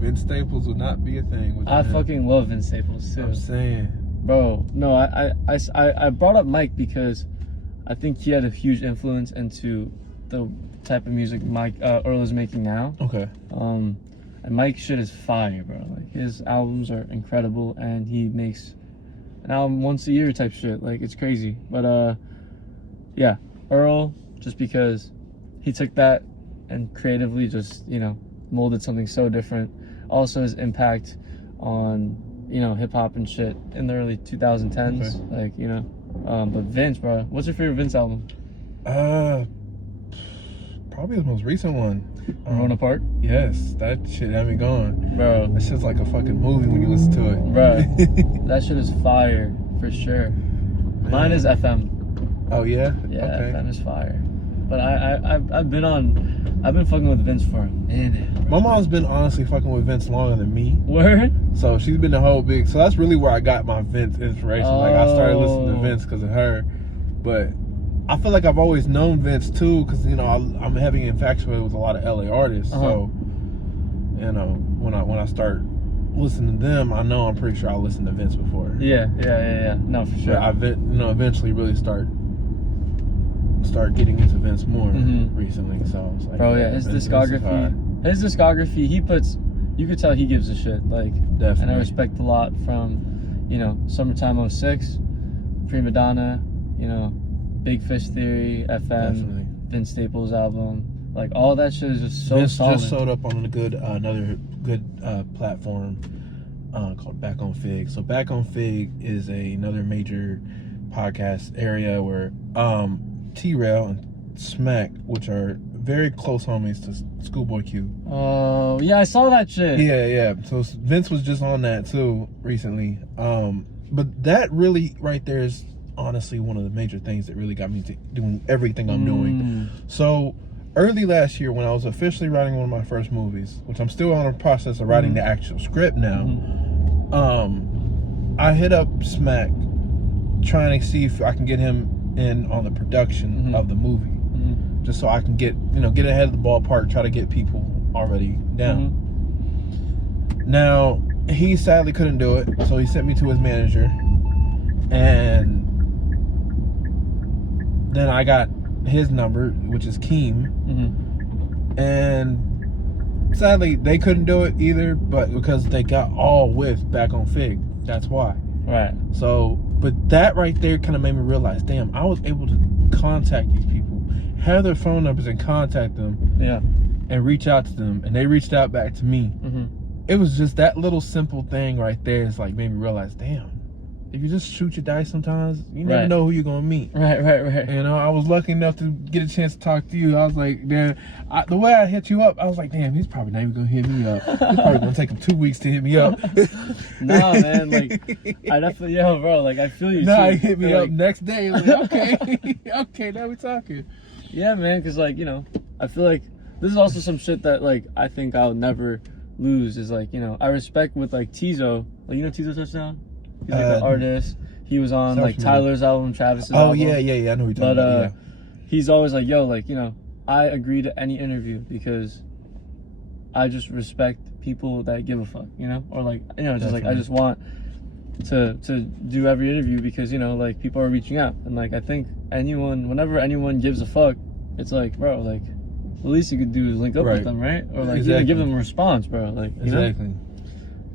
Vince Staples would not be a thing. I fucking love Vince Staples too. I'm saying, bro. No, I brought up Mike because I think he had a huge influence into the type of music Earl is making now. Okay. And Mike's shit is fire, bro. Like his albums are incredible, and he makes an album once a year type shit. Like it's crazy. But yeah, Earl, just because he took that and creatively just, you know, molded something so different. Also his impact on, you know, hip hop and shit in the early 2010s. Okay. Like, you know. But Vince, bro, what's your favorite Vince album? Probably the most recent one. Rona Park? Yes, that shit had me going. Bro. That shit's like a fucking movie when you listen to it. Bro. That shit is fire, for sure. Man. Mine is FM. Oh, yeah? Yeah, okay. FM is fire. But I've been fucking with Vince for a minute, bro. My mom's been honestly fucking with Vince longer than me. Word? So she's been the whole big... So that's really where I got my Vince inspiration. Oh. Like, I started listening to Vince because of her. But I feel like I've always known Vince too, because, you know, I'm heavy infatuated with a lot of LA artists. So, you know, when I start listening to them, I know I'm pretty sure I listened to Vince before. Yeah. No, for sure. But I eventually really start getting into Vince more recently. So I was like, bro, yeah, his discography, you could tell he gives a shit. Like, definitely. And I respect a lot from, you know, Summertime 06, Prima Donna, you know, Big Fish Theory, FM, Definitely. Vince Staples album. Like, all that shit is just so Vince solid. just showed up on another good platform called Back on Fig. So Back on Fig is another major podcast area where T-Rail and Smack, which are very close homies to Schoolboy Q. Oh, yeah, I saw that shit. Yeah. So Vince was just on that too recently. But that really right there is honestly one of the major things that really got me doing everything I'm doing. So early last year, when I was officially writing one of my first movies, which I'm still on the process of writing the actual script now, I hit up Smack trying to see if I can get him in on the production of the movie, just so I can get ahead of the ballpark, try to get people already down. Now he sadly couldn't do it, so he sent me to his manager, and then I got his number, which is Keem, and sadly they couldn't do it either, but because they got all with Back on Fig, that's why. Right. So, but that right there kind of made me realize, damn, I was able to contact these people, have their phone numbers and contact them, and reach out to them, and they reached out back to me. It was just that little simple thing right there is like made me realize, damn, if you just shoot your dice sometimes, you never know who you're gonna meet. Right. You know, I was lucky enough to get a chance to talk to you. I was like, damn, the way I hit you up, I was like, damn, he's probably not even gonna hit me up. He's probably gonna take him 2 weeks to hit me up. Nah, man, like, I definitely, bro, like, I feel you. Nah, he hit me up next day. Like, okay, now we're talking. Yeah, man, because, like, you know, I feel like this is also some shit that, like, I think I'll never lose is, like, you know, I respect with, like, Tizo. Like, you know Tizo Touchdown? He's like an artist. He was on like Tyler's album, Travis's album. Yeah, I know who you're talking about. He's always like, yo, like, you know, I agree to any interview because I just respect people that give a fuck, you know? Or like, you know, just like, I just want to do every interview because, you know, like, people are reaching out. And like, I think whenever anyone gives a fuck, it's like, bro, like, the least you could do is link up with them, right? Or like, give them a response, bro. Like, you know?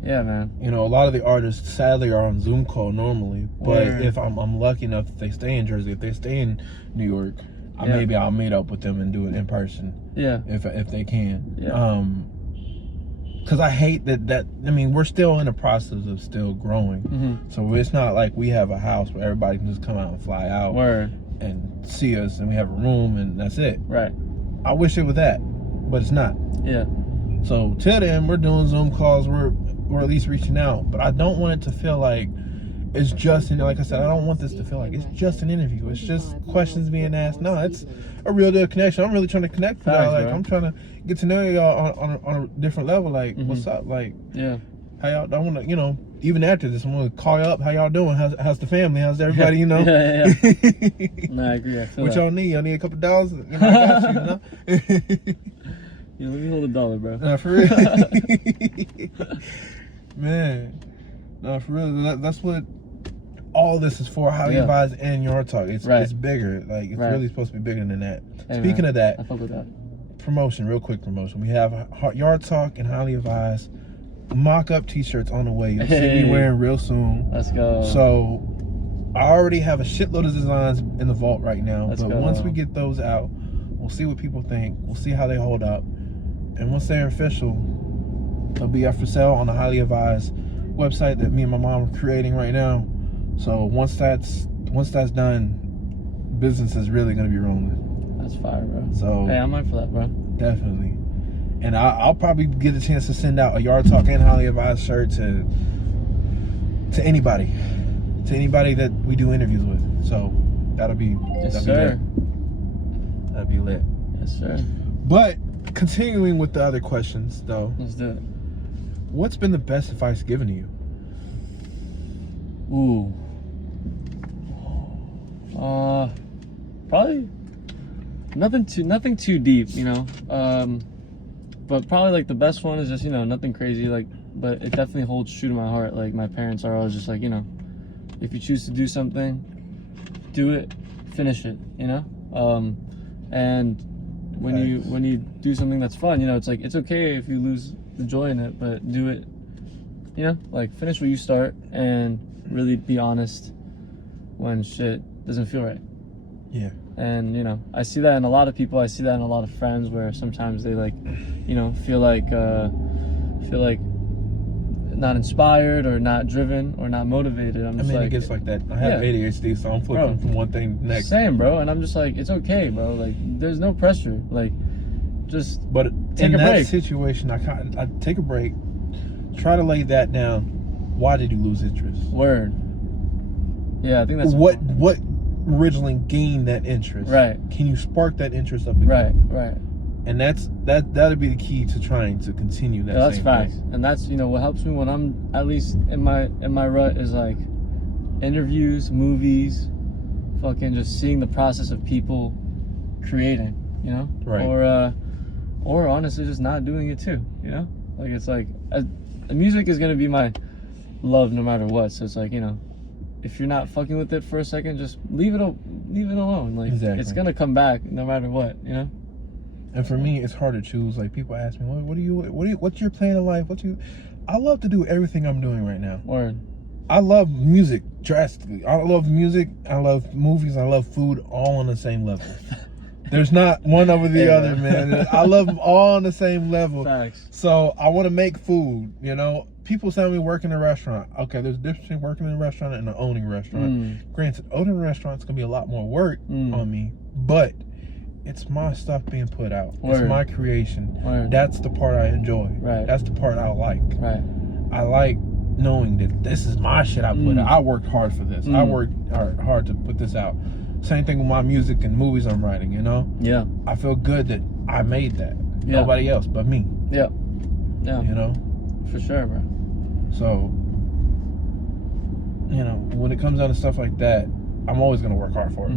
Yeah, man. You know, a lot of the artists sadly are on Zoom call normally, but if I'm lucky enough that they stay in Jersey, if they stay in New York, maybe I'll meet up with them and do it in person. Yeah. If they can. Yeah. Because I hate that. I mean, we're still in the process of still growing, so it's not like we have a house where everybody can just come out and fly out and see us, and we have a room and that's it. Right. I wish it was that. but it's not. Yeah. So till then, we're doing Zoom calls. We're at least reaching out. But I don't want it to feel like it's just, like I said, I don't want this to feel like it's just an interview. It's just questions being asked. No, it's a real deal connection. I'm really trying to connect with y'all. Like, I'm trying to get to know y'all on a different level. Like, what's up? Like, how y'all? I want to, even after this, I'm gonna call you up. How y'all doing? How's the family? How's everybody? Yeah. No, I agree. I feel what that. y'all need? Y'all need a couple dollars? I got you. Yeah, let me hold $1, bro. Nah, for real. Man. No, for real. That's what all this is for. Highly advised and Yard Talk. It's bigger. Like, it's really supposed to be bigger than that. Hey, Speaking man, of that, I fuck with that. Promotion, real quick promotion. We have Yard Talk and Highly Advised mock-up t-shirts on the way. You'll see me wearing real soon. Let's go. So I already have a shitload of designs in the vault right now. Let's but go. Once we get those out, we'll see what people think. We'll see how they hold up. And once they're official, they'll be up for sale on the Highly Advised website that me and my mom are creating right now. So once that's done, business is really gonna be rolling. That's fire, bro. So hey, I'm up for that, bro. Definitely. And I'll probably get a chance to send out a Yard Talk and Highly Advised shirt to anybody that we do interviews with. So that'll be Yes, that'll sir. be lit. That'll be lit. Yes, sir. But continuing with the other questions, though, Let's do it. what's been the best advice given to you? Ooh. Probably nothing too deep, but probably like the best one is just, nothing crazy, like, but it definitely holds true to my heart. Like, my parents are always just like, if you choose to do something, do it, finish it, and when you do something that's fun, it's like, it's okay if you lose the joy in it, but do it, like, finish what you start and really be honest when shit doesn't feel right. Yeah. And I see that in a lot of people. I see that in a lot of friends where sometimes they feel like not inspired or not driven or not motivated. I'm just it gets like that. I have ADHD, so I'm flipping from one thing to the next. Same, bro. And I'm just like, it's okay, bro. Like, there's no pressure. Like, just but take in a that break. situation, I take a break, try to lay that down. Why did you lose interest? Word. Yeah, I think that's what originally gained that interest. Right. Can you spark that interest up again? Right. And that'll be the key to trying to continue that. That's same facts. thing. And that's what helps me when I'm at least in my rut is like interviews, movies, fucking just seeing the process of people creating, Right. Or honestly just not doing it too, like it's like music is gonna be my love no matter what. So it's like, if you're not fucking with it for a second, just leave it alone. Like, exactly. It's gonna come back no matter what, And for me, it's hard to choose. Like, people ask me, what's your plan in life? I love to do everything I'm doing right now. Word. I love music drastically. I love music. I love movies. I love food, all on the same level. There's not one over the other, man. I love them all on the same level. Facts. So I want to make food. People tell me work in a restaurant. Okay, there's a difference between working in a restaurant and owning a restaurant. Granted, owning a restaurant's gonna be a lot more work on me, but it's my stuff being put out. Word. It's my creation. Word. That's the part I enjoy. Right. That's the part I like. Right. I like knowing that this is my shit I put out. I worked hard for this. I worked hard to put this out. Same thing with my music and movies I'm writing, Yeah. I feel good that I made that. Yeah. Nobody else but me. Yeah. Yeah. For sure, bro. So, when it comes down to stuff like that, I'm always going to work hard for it.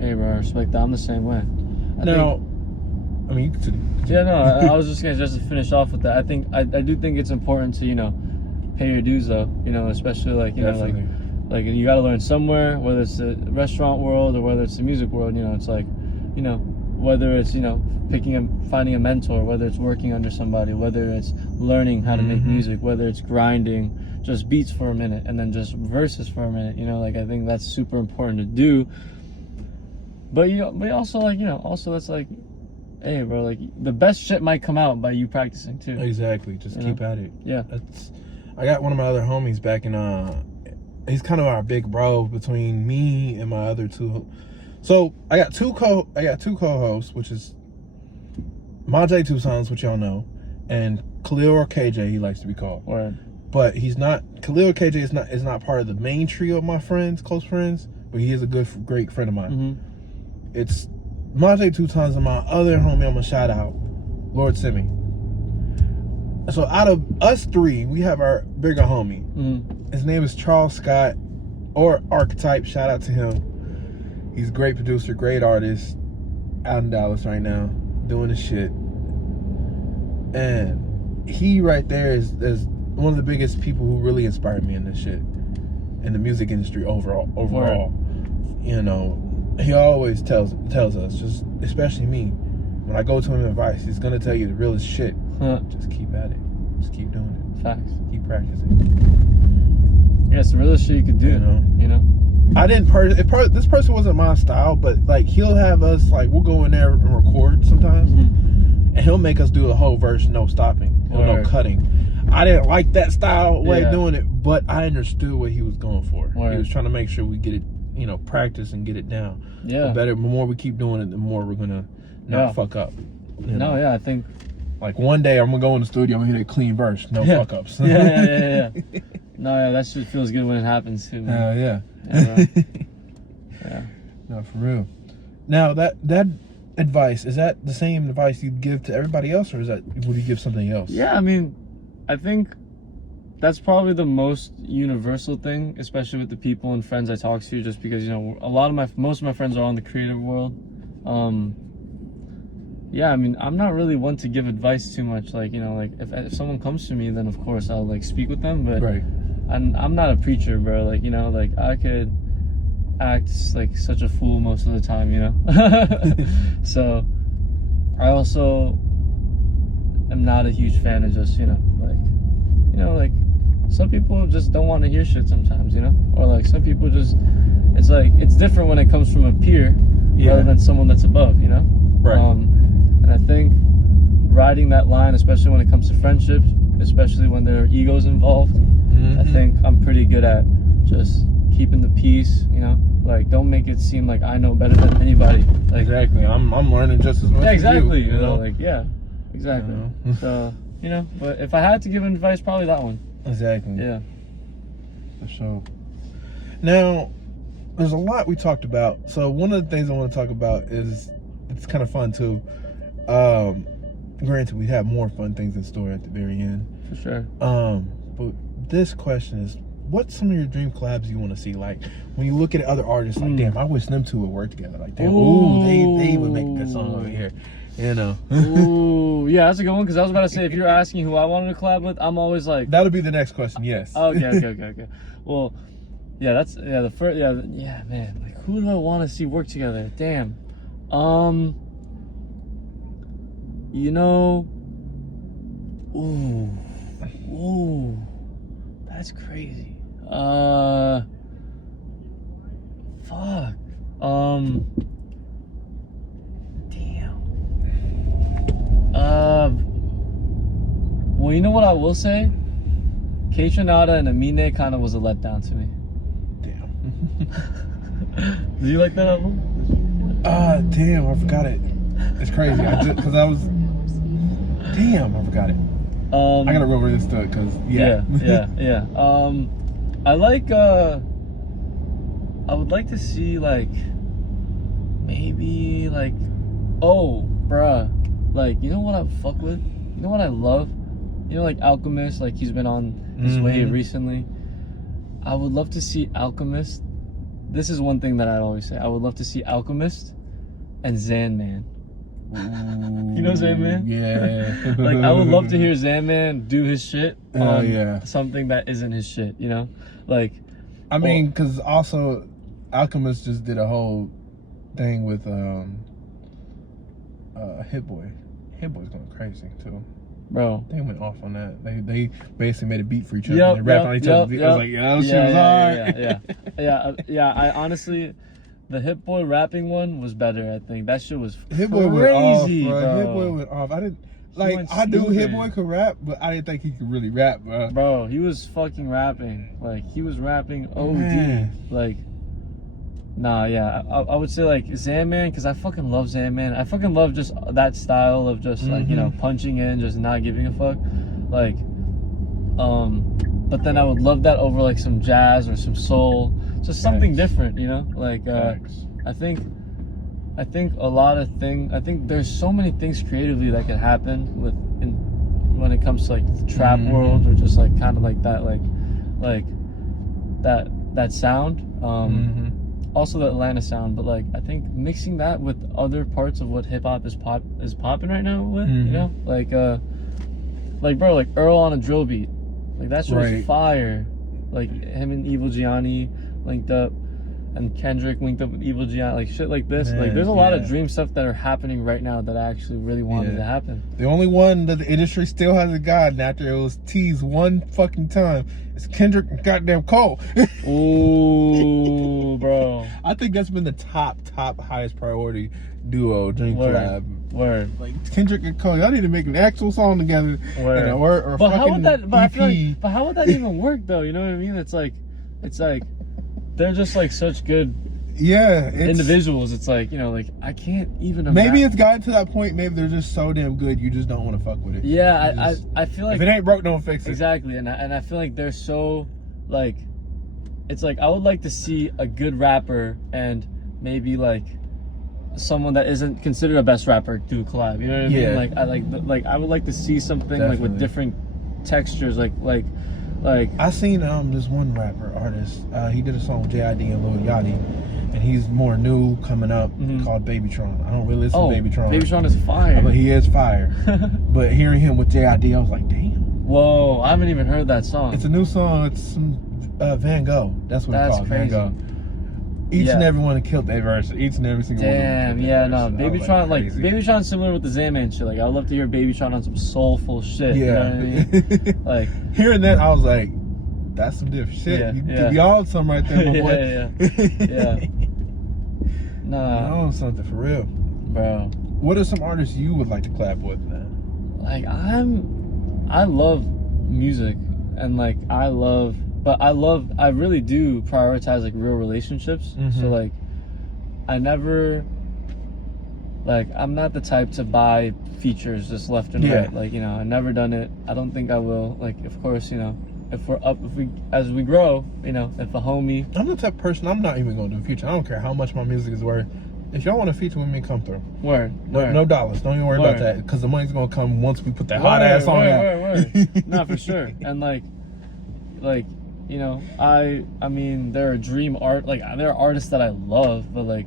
Hey, bro, I respect that. I'm the same way. You can Yeah, no, I was just to finish off with that. I think I do think it's important to pay your dues though. Especially like like you got to learn somewhere, whether it's the restaurant world or whether it's the music world. It's like whether it's finding a mentor, whether it's working under somebody, whether it's learning how to make music, whether it's grinding just beats for a minute and then just verses for a minute. Like I think that's super important to do. But also also that's like, hey, bro, like the best shit might come out by you practicing too. Exactly. Just keep at it. Yeah. I got one of my other homies back in. He's kind of our big bro between me and my other two. So I got two co-hosts, which is Monte Tucson's, which y'all know, and Khalil or KJ, he likes to be called. Right. But he's not. Khalil KJ is not part of the main trio of my friends, close friends. But he is a great friend of mine. Mm-hmm. It's Monte Tucson's and my other homie. I'm gonna shout out, Lord Simmy. So out of us three, we have our bigger homie. Mm-hmm. His name is Charles Scott, or ARTATYPE. Shout out to him. He's a great producer, great artist, out in Dallas right now, doing his shit. And he right there is one of the biggest people who really inspired me in this shit, in the music industry overall. Right. You know, he always tells us, just especially me, when I go to him advice, he's gonna tell you the realest shit. Just keep at it. Just keep doing it. Facts. Keep practicing. Yeah, it's the realest shit you could do. You know. I didn't this person wasn't my style, but like he'll have us like we'll go in there and record sometimes, and he'll make us do a whole verse, no stopping, no cutting. I didn't like that style way of doing it, but I understood what he was going for. He was trying to make sure we get it, you know, practice and get it down. Yeah. The more we keep doing it, the more we're gonna not fuck up. No, yeah, I think. Like one day I'm gonna go in the studio, I'm gonna hit a clean verse, no fuck ups. Yeah. No, yeah, that shit feels good when it happens too, man. Yeah. Yeah. No, for real. Now that advice, is that the same advice you'd give to everybody else, or would you give something else? Yeah, I mean, I think that's probably the most universal thing, especially with the people and friends I talk to, just because, you know, most of my friends are all in the creative world. Yeah, I mean, I'm not really one to give advice too much. Like, you know, like if someone comes to me, then of course I'll like speak with them. But I'm not a preacher, bro. Like, you know, like I could act like such a fool most of the time, you know. So I also am not a huge fan of just, like some people just don't want to hear shit sometimes, you know, or like some people just, it's like it's different when it comes from a peer rather than someone that's above, you know. And I think riding that line, especially when it comes to friendships, especially when there are egos involved, I think I'm pretty good at just keeping the peace, you know, like don't make it seem like I know better than anybody. Like, exactly. I'm learning just as much as exactly. you know? Like, yeah, exactly. You know? So, you know, but if I had to give advice, probably that one. Exactly. Yeah. For sure. Now, there's a lot we talked about. So one of the things I want to talk about is, it's kind of fun too. Granted, we have more fun things in store at the very end. For sure. But this question is, what's some of your dream collabs you want to see? Like when you look at other artists, like damn, I wish them two would work together. Like damn, they would make a good song over here. You know. Ooh, yeah, that's a good one. Because I was about to say, if you're asking who I wanted to collab with, I'm always like. That'll be the next question. Yes. Okay. Well, yeah, that's the first. Yeah, man. Like, who do I want to see work together? Damn. You know. Ooh, that's crazy. Fuck. Damn. Well, you know what I will say? K-Tronada and Amine kind of was a letdown to me. Damn. Do you like that album? Damn, I forgot it. It's crazy. I forgot it. I gotta remember this stuff because yeah. I like. I would like to see like maybe like, like, you know what I fuck with? You know what I love? You know, like Alchemist, like he's been on his wave recently. I would love to see Alchemist. This is one thing that I'd always say. I would love to see Alchemist and Zanman. You know Zanman? Yeah. Like, I would love to hear Zanman do his shit on something that isn't his shit, you know? Like, I mean, because also Alchemist just did a whole thing with Hit Boy. Hit Boy's going crazy too. Bro, they went off on that. They basically made a beat for each other. They rapped on each other's beat. I was like, yeah, that shit was hard. Yeah. I honestly, the Hit Boy rapping one was better. I think that shit was Hit Boy crazy, went off, bro. Hit Boy went off. I didn't like. I knew Hit Boy could rap, but I didn't think he could really rap, bro. Bro, he was fucking rapping. Like he was rapping OD. Man. Like Nah, yeah, I would say like Zandman, because I fucking love Zandman. I fucking love just that style of just like, you know, punching in, just not giving a fuck. Like, but then I would love that over like some jazz or some soul, just something different, you know? Like, I think there's so many things creatively that can happen when it comes to like the trap world, or just like kind of like that, like that sound. Also the Atlanta sound, but like I think mixing that with other parts of what hip hop is popping right now with, you know, like bro, like Earl on a drill beat, like that shit was fire. Like him and Evil Gianni linked up, and Kendrick linked up with Evil Gianni, like shit like this. Man, like there's a lot of dream stuff that are happening right now that I actually really wanted to happen. The only one that the industry still hasn't gotten after it was teased one fucking time is Kendrick and goddamn Cole. Ooh, bro. I think that's been the top highest priority duo dream collab. Word. Like Kendrick and Cole, y'all need to make an actual song together. Word. Or but how would that? But EP. I feel like, but how would that even work though? You know what I mean? It's like they're just like such good individuals. It's like, you know, like I can't even imagine. Maybe it's gotten to that point. Maybe they're just so damn good you just don't want to fuck with it. Yeah, I feel like if it ain't broke, don't fix it. Exactly, and I feel like they're so like, it's like I would like to see a good rapper and maybe like someone that isn't considered a best rapper do a collab. You know what I mean? Like I would like to see something like with different textures, like I seen this one rapper artist. He did a song with JID and Lil Yachty, and he's more new coming up called Babytron. I don't really listen to Babytron. Babytron is fire. But he is fire. But hearing him with JID, I was like, damn. Whoa, I haven't even heard that song. It's a new song. It's some Van Gogh. That's what it's called. Crazy. Van Gogh. Each and every one killed their verse. Each and every single one. Damn, yeah, no. Babytron, like Babytron's similar with the Zandman shit. Like, I'd love to hear Babytron on some soulful shit. Yeah. You know what I mean? Like, hearing that, I was like, that's some different shit. Yeah, you could be on something right there, my boy. Yeah. Nah. On something for real, bro. What are some artists you would like to collab with, man? Like, I love music, and like I really do prioritize like real relationships. So like I'm not the type to buy features just left and right. Like, you know, I've never done it. I don't think I will. Like, of course, you know, as we grow, you know, if a homie. I'm the type of person, I'm not even gonna do a feature. I don't care how much my music is worth. If y'all want to feature with me, come through. No dollars. Don't even worry about that, because the money's gonna come once we put that hot ass song out. Nah, for sure. And like, you know, I mean, there are there are artists that I love, but like,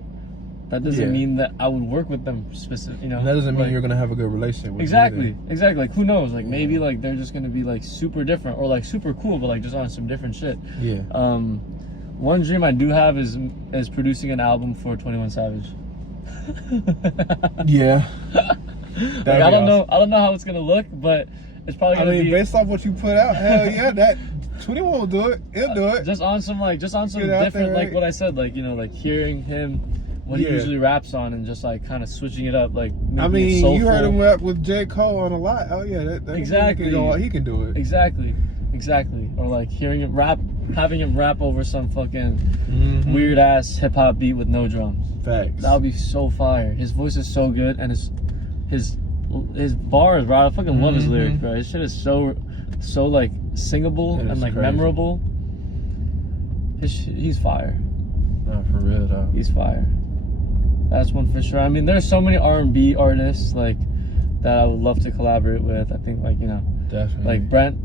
that doesn't mean that I would work with them specific, you know. That doesn't mean you're gonna have a good relationship with them. Exactly. Like, who knows? Like, maybe like they're just gonna be like super different, or like super cool, but like just on some different shit. Yeah. One dream I do have is producing an album for 21 Savage. Yeah. Like, I don't know how it's gonna look, but it's probably gonna be based off what you put out. Hell yeah, that 21 will do it. He'll do it. Just on some different there, like what I said, like, you know, like hearing him what he usually raps on, and just like kind of switching it up, like. I mean, you heard him rap with J. Cole on a lot. Oh yeah, that exactly. He can do it. Exactly. Or like hearing him rap, having him rap over some fucking weird ass hip hop beat with no drums. Facts. That would be so fire. His voice is so good, and his bars, bro. I fucking love his lyrics, bro. His shit is so like singable and like crazy. Memorable. He's fire. Not for real though. He's fire. That's one for sure. I mean, there's so many R&B artists like that I would love to collaborate with. I think, like, you know, definitely, like Brent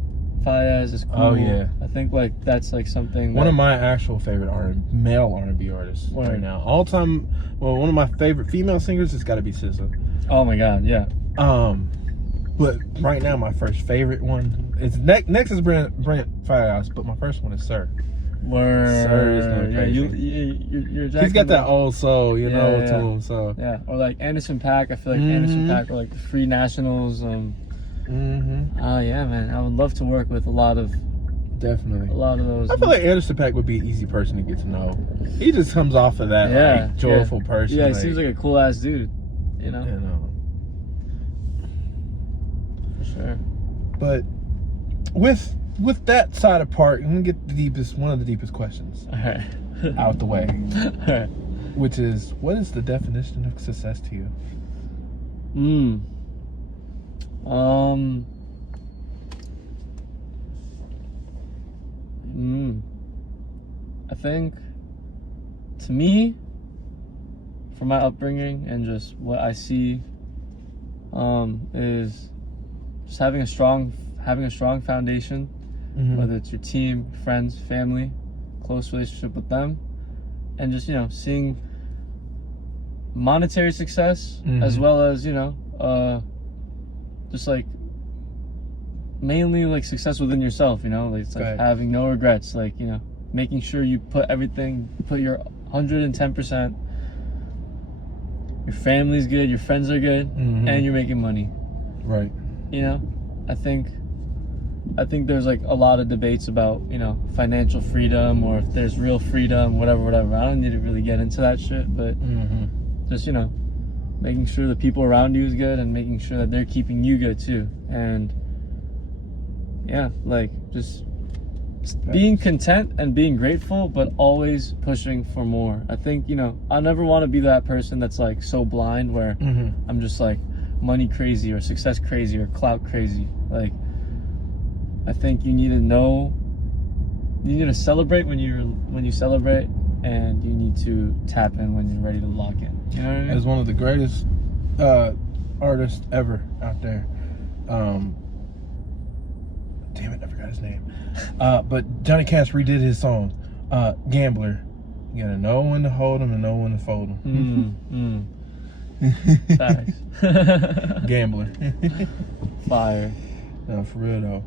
Faiyaz is cool. Oh yeah. I think like that's like something. One of my actual favorite male R&B artists right now, all time. Well, one of my favorite female singers has got to be SZA. Oh my god, yeah. But right now my first favorite one is next is Brent Faiyaz, but my first one is Sir. Sir is going crazy. You're exactly. He's got that old soul, you know, to him. So yeah, or like Anderson .Paak. I feel like Anderson .Paak, or like the Free Nationals. Oh yeah, man. I would love to work with a lot of those. I feel like Anderson .Paak would be an easy person to get to know. He just comes off of that like, joyful person. Yeah, he like, seems like a cool ass dude. You know. You know. For sure. But with that side apart, I'm gonna get one of the deepest questions. All right. out the way. All right. Which is, what is the definition of success to you? I think, to me, from my upbringing and just what I see, is just having a strong foundation, whether it's your team, friends, family, close relationship with them, and just, you know, seeing monetary success as well as, you know, just like mainly like success within yourself, you know, like it's like having no regrets, like, you know, making sure you put your 110%. Your family's good, your friends are good, and you're making money. Right. You know, I think there's like a lot of debates about, you know, financial freedom or if there's real freedom, whatever. I don't need to really get into that shit, but just, you know, making sure the people around you is good and making sure that they're keeping you good too. And yeah, like just being content and being grateful, but always pushing for more. I think, you know, I never want to be that person that's like so blind where I'm just like money crazy or success crazy or clout crazy. Like, I think you need to know, you need to celebrate when you celebrate, and you need to tap in when you're ready to lock in. You know what I mean? As one of the greatest artists ever out there. Damn it, I forgot his name. But Johnny Cash redid his song, Gambler. You gotta know when to hold him and know when to fold him. Facts. Gambler. Fire. No, for real though.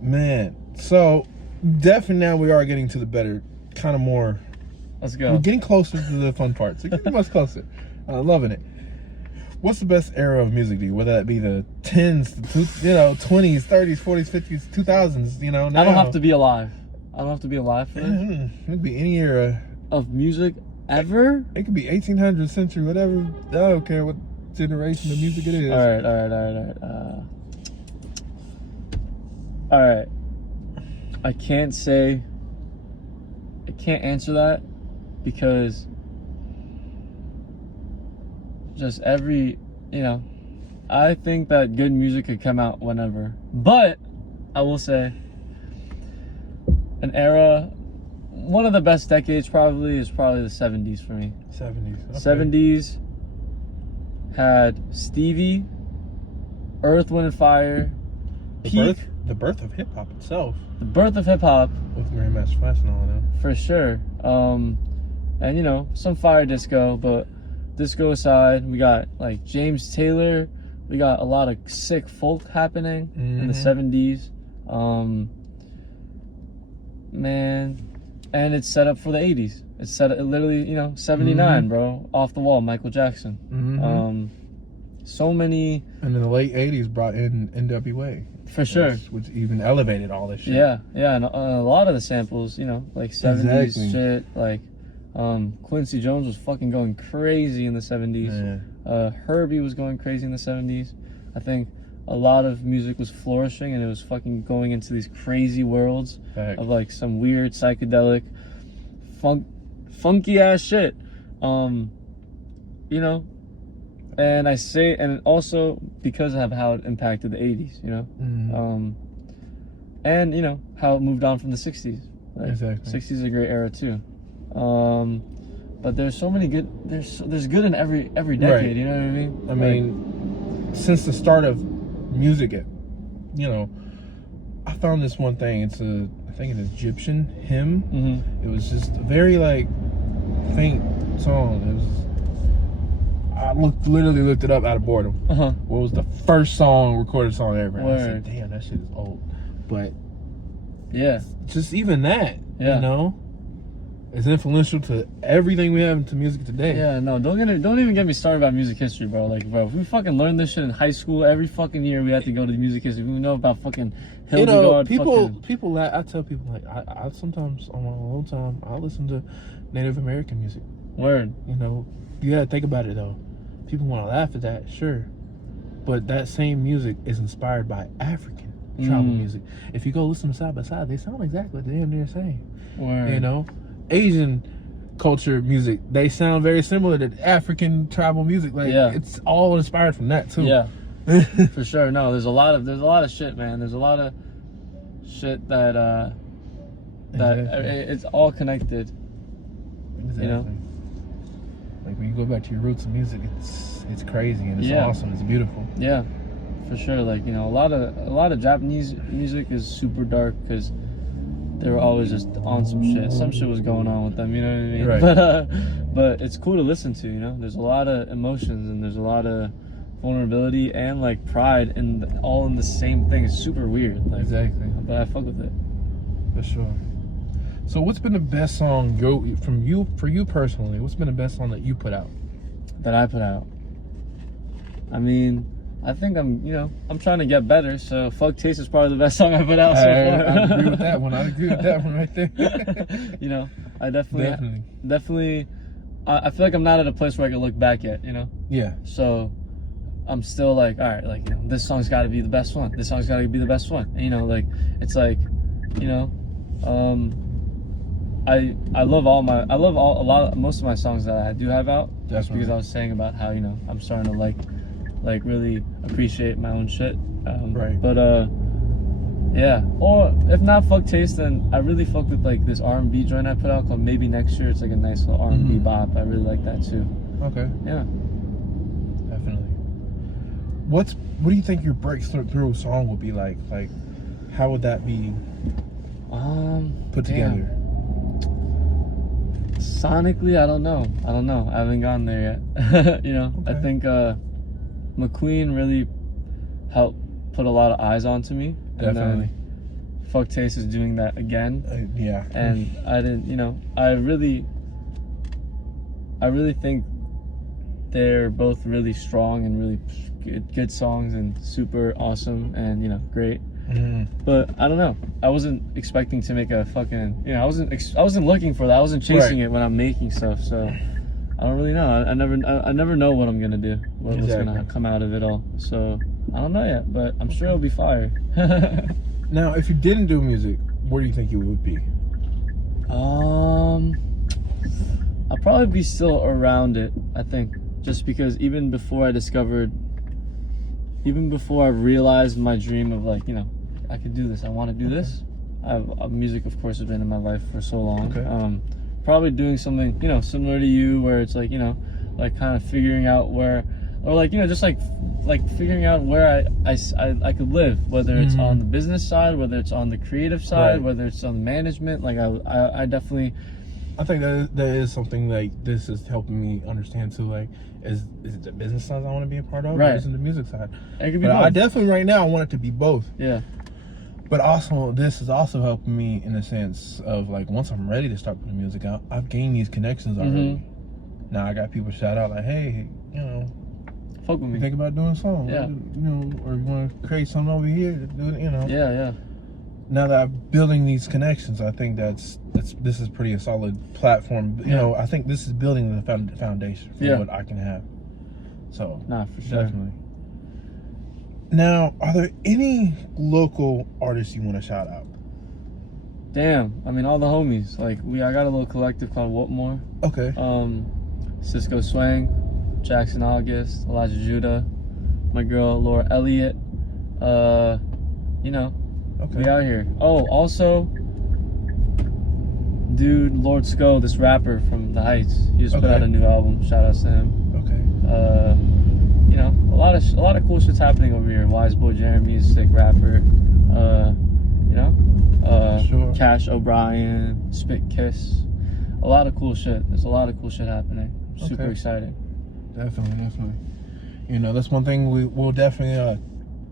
Man, so definitely now we are getting to the better, kind of more. Let's go. We're getting closer to the fun parts. We're getting much closer. Loving it. What's the best era of music to you? Whether that be the 10s, the 20s, 30s, 40s, 50s, 2000s, you know? Now. I don't have to be alive. I don't have to be alive for this. It could be any era. Of music ever? It could be 1800th century, whatever. I don't care what generation of music it is. All right. I can't answer that because just every, you know, I think that good music could come out whenever. But I will say an era, one of the best decades probably is probably the 70s for me. 70s. Okay. 70s had Stevie, Earth, Wind and Fire, The birth of hip hop itself. The birth of hip hop. With Grandmaster Flash and all that. For sure. And you know, some fire disco, but disco aside, we got like James Taylor. We got a lot of sick folk happening in the 70s. Man, and it's set up for the 80s. It's set up literally, you know, 79, bro, off the wall, Michael Jackson. So many. And in the late 80s brought in NWA. For sure. Which even elevated all this shit. Yeah, and a lot of the samples, you know, like 70s shit, like Quincy Jones was fucking going crazy in the 70s. Yeah. Herbie was going crazy in the 70s. I think a lot of music was flourishing and it was fucking going into these crazy worlds of like some weird psychedelic funky ass shit. You know, and I say, and also because of how it impacted the 80s, you know, and you know how it moved on from the 60s. Like, 60s is a great era too. But there's so many good. There's good in every decade. You know what I mean? I mean, since the start of music, you know, I found this one thing. It's I think an Egyptian hymn. It was just a very like faint song. It was. I literally looked it up out of boredom. What was the first recorded song ever? And I said, damn, that shit is old. But yeah, just even that, you know, is influential to everything we have into music today. Yeah, no, don't even get me started about music history, bro. Like, bro, if we fucking learned this shit in high school, every fucking year we had to go to the music history. We know about fucking Hildegard. You know, people. I tell people like I sometimes on my own time I listen to Native American music. Word. You know, you gotta think about it though. People want to laugh at that, sure, but that same music is inspired by African tribal music. If you go listen to Side by Side, they sound exactly what the damn near saying. Word. You know, Asian culture music. They sound very similar to African tribal music. Like it's all inspired from that too. Yeah, for sure. No, there's a lot of shit, man. There's a lot of shit that it's all connected. Exactly. You know, like when you go back to your roots of music, it's crazy and it's awesome. It's beautiful. Yeah, for sure. Like, you know, a lot of Japanese music is super dark because they were always just on some shit. Some shit was going on with them, you know what I mean? Right. But it's cool to listen to, you know? There's a lot of emotions and there's a lot of vulnerability and like pride and all in the same thing. It's super weird. Like, exactly. But I fuck with it. For sure. So what's been the best song for you personally? What's been the best song that you put out? That I put out? I mean, I think I'm trying to get better, so Fuck Taste is probably the best song I put out so far. I agree with that one. I agree with that one right there. You know, I definitely, I feel like I'm not at a place where I can look back yet, you know? Yeah. So I'm still like, all right, like, you know, this song's got to be the best one. This song's got to be the best one. And, you know, like, it's like, you know, I love most of my songs that I do have out. Just because I was saying about how, you know, I'm starting to like really appreciate my own shit. Right. But yeah. Or if not Fuck Taste, then I really fuck with like this R&B joint I put out called Maybe Next Year. It's like a nice little R&B bop. I really like that too. Okay. Yeah. Definitely. What do you think your breakthrough song would be like? Like, how would that be put together? Sonically, I don't know. I haven't gone there yet. You know, I think McQueen really helped put a lot of eyes onto me. Definitely. And then Fuck Taste is doing that again. Yeah. And I didn't, you know, I really think they're both really strong and really good songs and super awesome and, you know, great. But I don't know. I wasn't expecting to make a fucking, you know, I wasn't looking for that. I wasn't chasing it when I'm making stuff. So I don't really know. I never know what I'm gonna do. What's gonna come out of it all. So I don't know yet, but I'm sure it'll be fire. Now, if you didn't do music, where do you think you would be? I'll probably be still around it. I think just because even before I realized my dream of like, you know, I could do this. I want to do this. Music, of course, has been in my life for so long. Probably doing something, you know, similar to you, where it's like, you know, like kind of figuring out where, or like, you know, just like figuring out where I could live, whether it's on the business side, whether it's on the creative side, whether it's on the management. Like I definitely. I think that is something like this is helping me understand too. Like, is it the business side I want to be a part of, or is it the music side? It could be both. I definitely right now I want it to be both. Yeah. But also, this is also helping me in the sense of like, once I'm ready to start putting music out, I've gained these connections already. Now I got people shout out like, hey, you know, fuck with me. Think about doing a song. Yeah. You know, or you want to create something over here, do it, you know. Yeah, yeah. Now that I'm building these connections, I think this is pretty a solid platform. You know, I think this is building the foundation for what I can have. So, nah, for sure. Definitely. Now, are there any local artists you want to shout out? Damn, I mean all the homies. Like I got a little collective called Whatmore. Okay. Cisco Swank, Jackson August, Elijah Judah, my girl Laura Elliot. You know. Okay. We out here. Oh, also, dude, Lord Sco, this rapper from the Heights, he just put out a new album. Shout out to him. Okay. You know, a lot of cool shit's happening over here. Wise Boy Jeremy's sick rapper. You know, Cash O'Brien, Spit Kiss. A lot of cool shit. There's a lot of cool shit happening. Super exciting. Definitely. You know, that's one thing we will definitely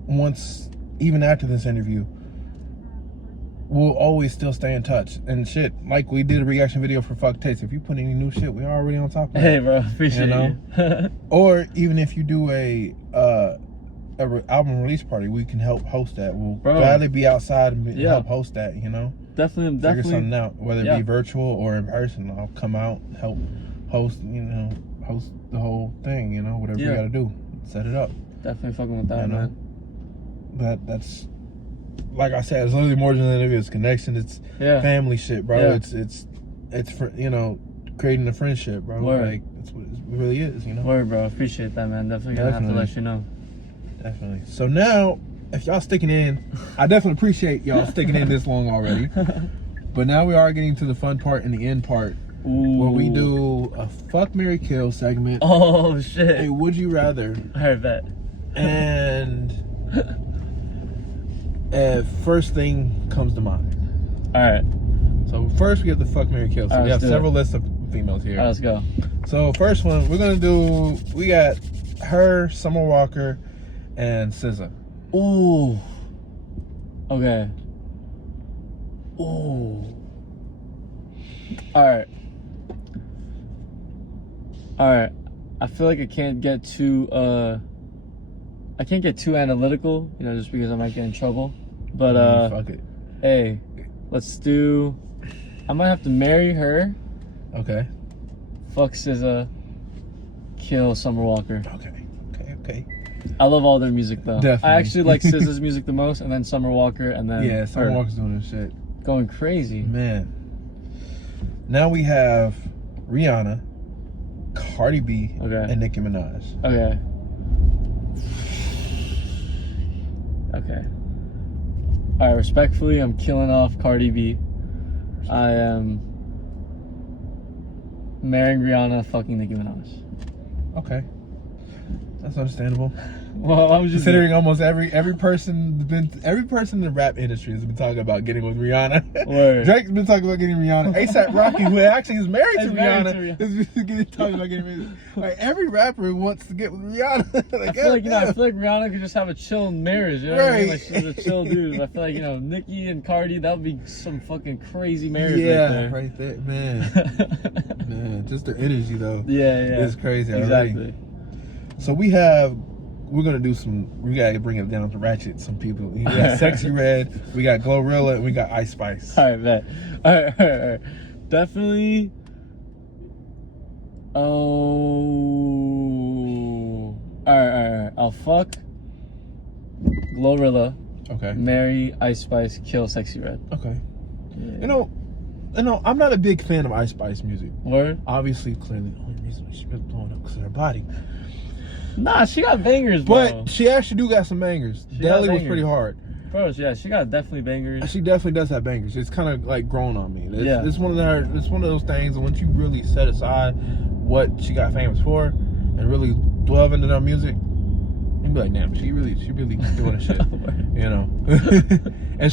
once, even after this interview, we'll always still stay in touch and shit. Like we did a reaction video for Fuck Taste. If you put any new shit, we're already on top of it. Hey, bro, appreciate you. Or even if you do a album release party, we can help host that. We'll gladly be outside and help host that. You know, definitely figure something out, whether it be virtual or in person. I'll come out, help host. You know, host the whole thing. You know, whatever we got to do, set it up. Definitely fucking with that, man. That's. Like I said, it's literally more than an interview. It's connection. It's family shit, bro. It's it's for, you know, creating a friendship, bro. Word. Like that's what it really is, you know. Word, bro. Appreciate that, man. Definitely gonna have to let you know. Definitely. So now, if y'all sticking in, I definitely appreciate y'all sticking in this long already. But now we are getting to the fun part and the end part. Ooh. Where we do a fuck, marry, kill segment. Oh shit. Hey, would you rather? I bet. And first thing comes to mind. All right. So first we have the fuck, marry, kill. So we have several lists of females here. All right, let's go. So first one we're gonna do. We got her, Summer Walker, and SZA. Ooh. Okay. Ooh. All right. I feel like I can't get too analytical, you know, just because I might get in trouble. But fuck it. Hey, let's do. I might have to marry her. Okay. Fuck SZA. Kill Summer Walker. Okay. I love all their music though. Definitely. I actually like SZA's music the most, and then Summer Walker, and then Yeah, Summer her. Walker's doing this shit. Going crazy. Man. Now we have Rihanna, Cardi B, and Nicki Minaj. Okay. All right, respectfully, I'm killing off Cardi B. I am marrying Rihanna, fucking Nicki Minaj. Okay. That's understandable. Well, I was just considering almost every person in the rap industry has been talking about getting with Rihanna. Word. Drake's been talking about getting Rihanna. ASAP Rocky, who actually is married to Rihanna, to is talking about getting married. Like every rapper wants to get with Rihanna. I feel like Rihanna could just have a chill marriage. You know what I mean? Like she's a chill dude. I feel like Nicki and Cardi, that would be some fucking crazy marriage. Yeah, right there, man. Man, just the energy though. Yeah. It's crazy. Exactly. Already. So we're gonna do we gotta bring it down to ratchet some people. We got Sexy Red, we got Glorilla, and we got Ice Spice. All right, bet. All right. Definitely. Oh. All right. I'll fuck Glorilla. Okay. Marry Ice Spice, kill Sexy Red. Okay. Yeah. You know, I'm not a big fan of Ice Spice music. Word? Obviously, clearly, the only reason she's been blowing up because of her body. Nah, she got bangers, bro. But she actually do got some bangers. Deli was pretty hard. Bro, yeah, she got definitely bangers. She definitely does have bangers. It's kind of like grown on me. It's one of those things that once you really set aside what she got famous for and really delve into her music, you'd be like, damn, she really doing the shit. You know. and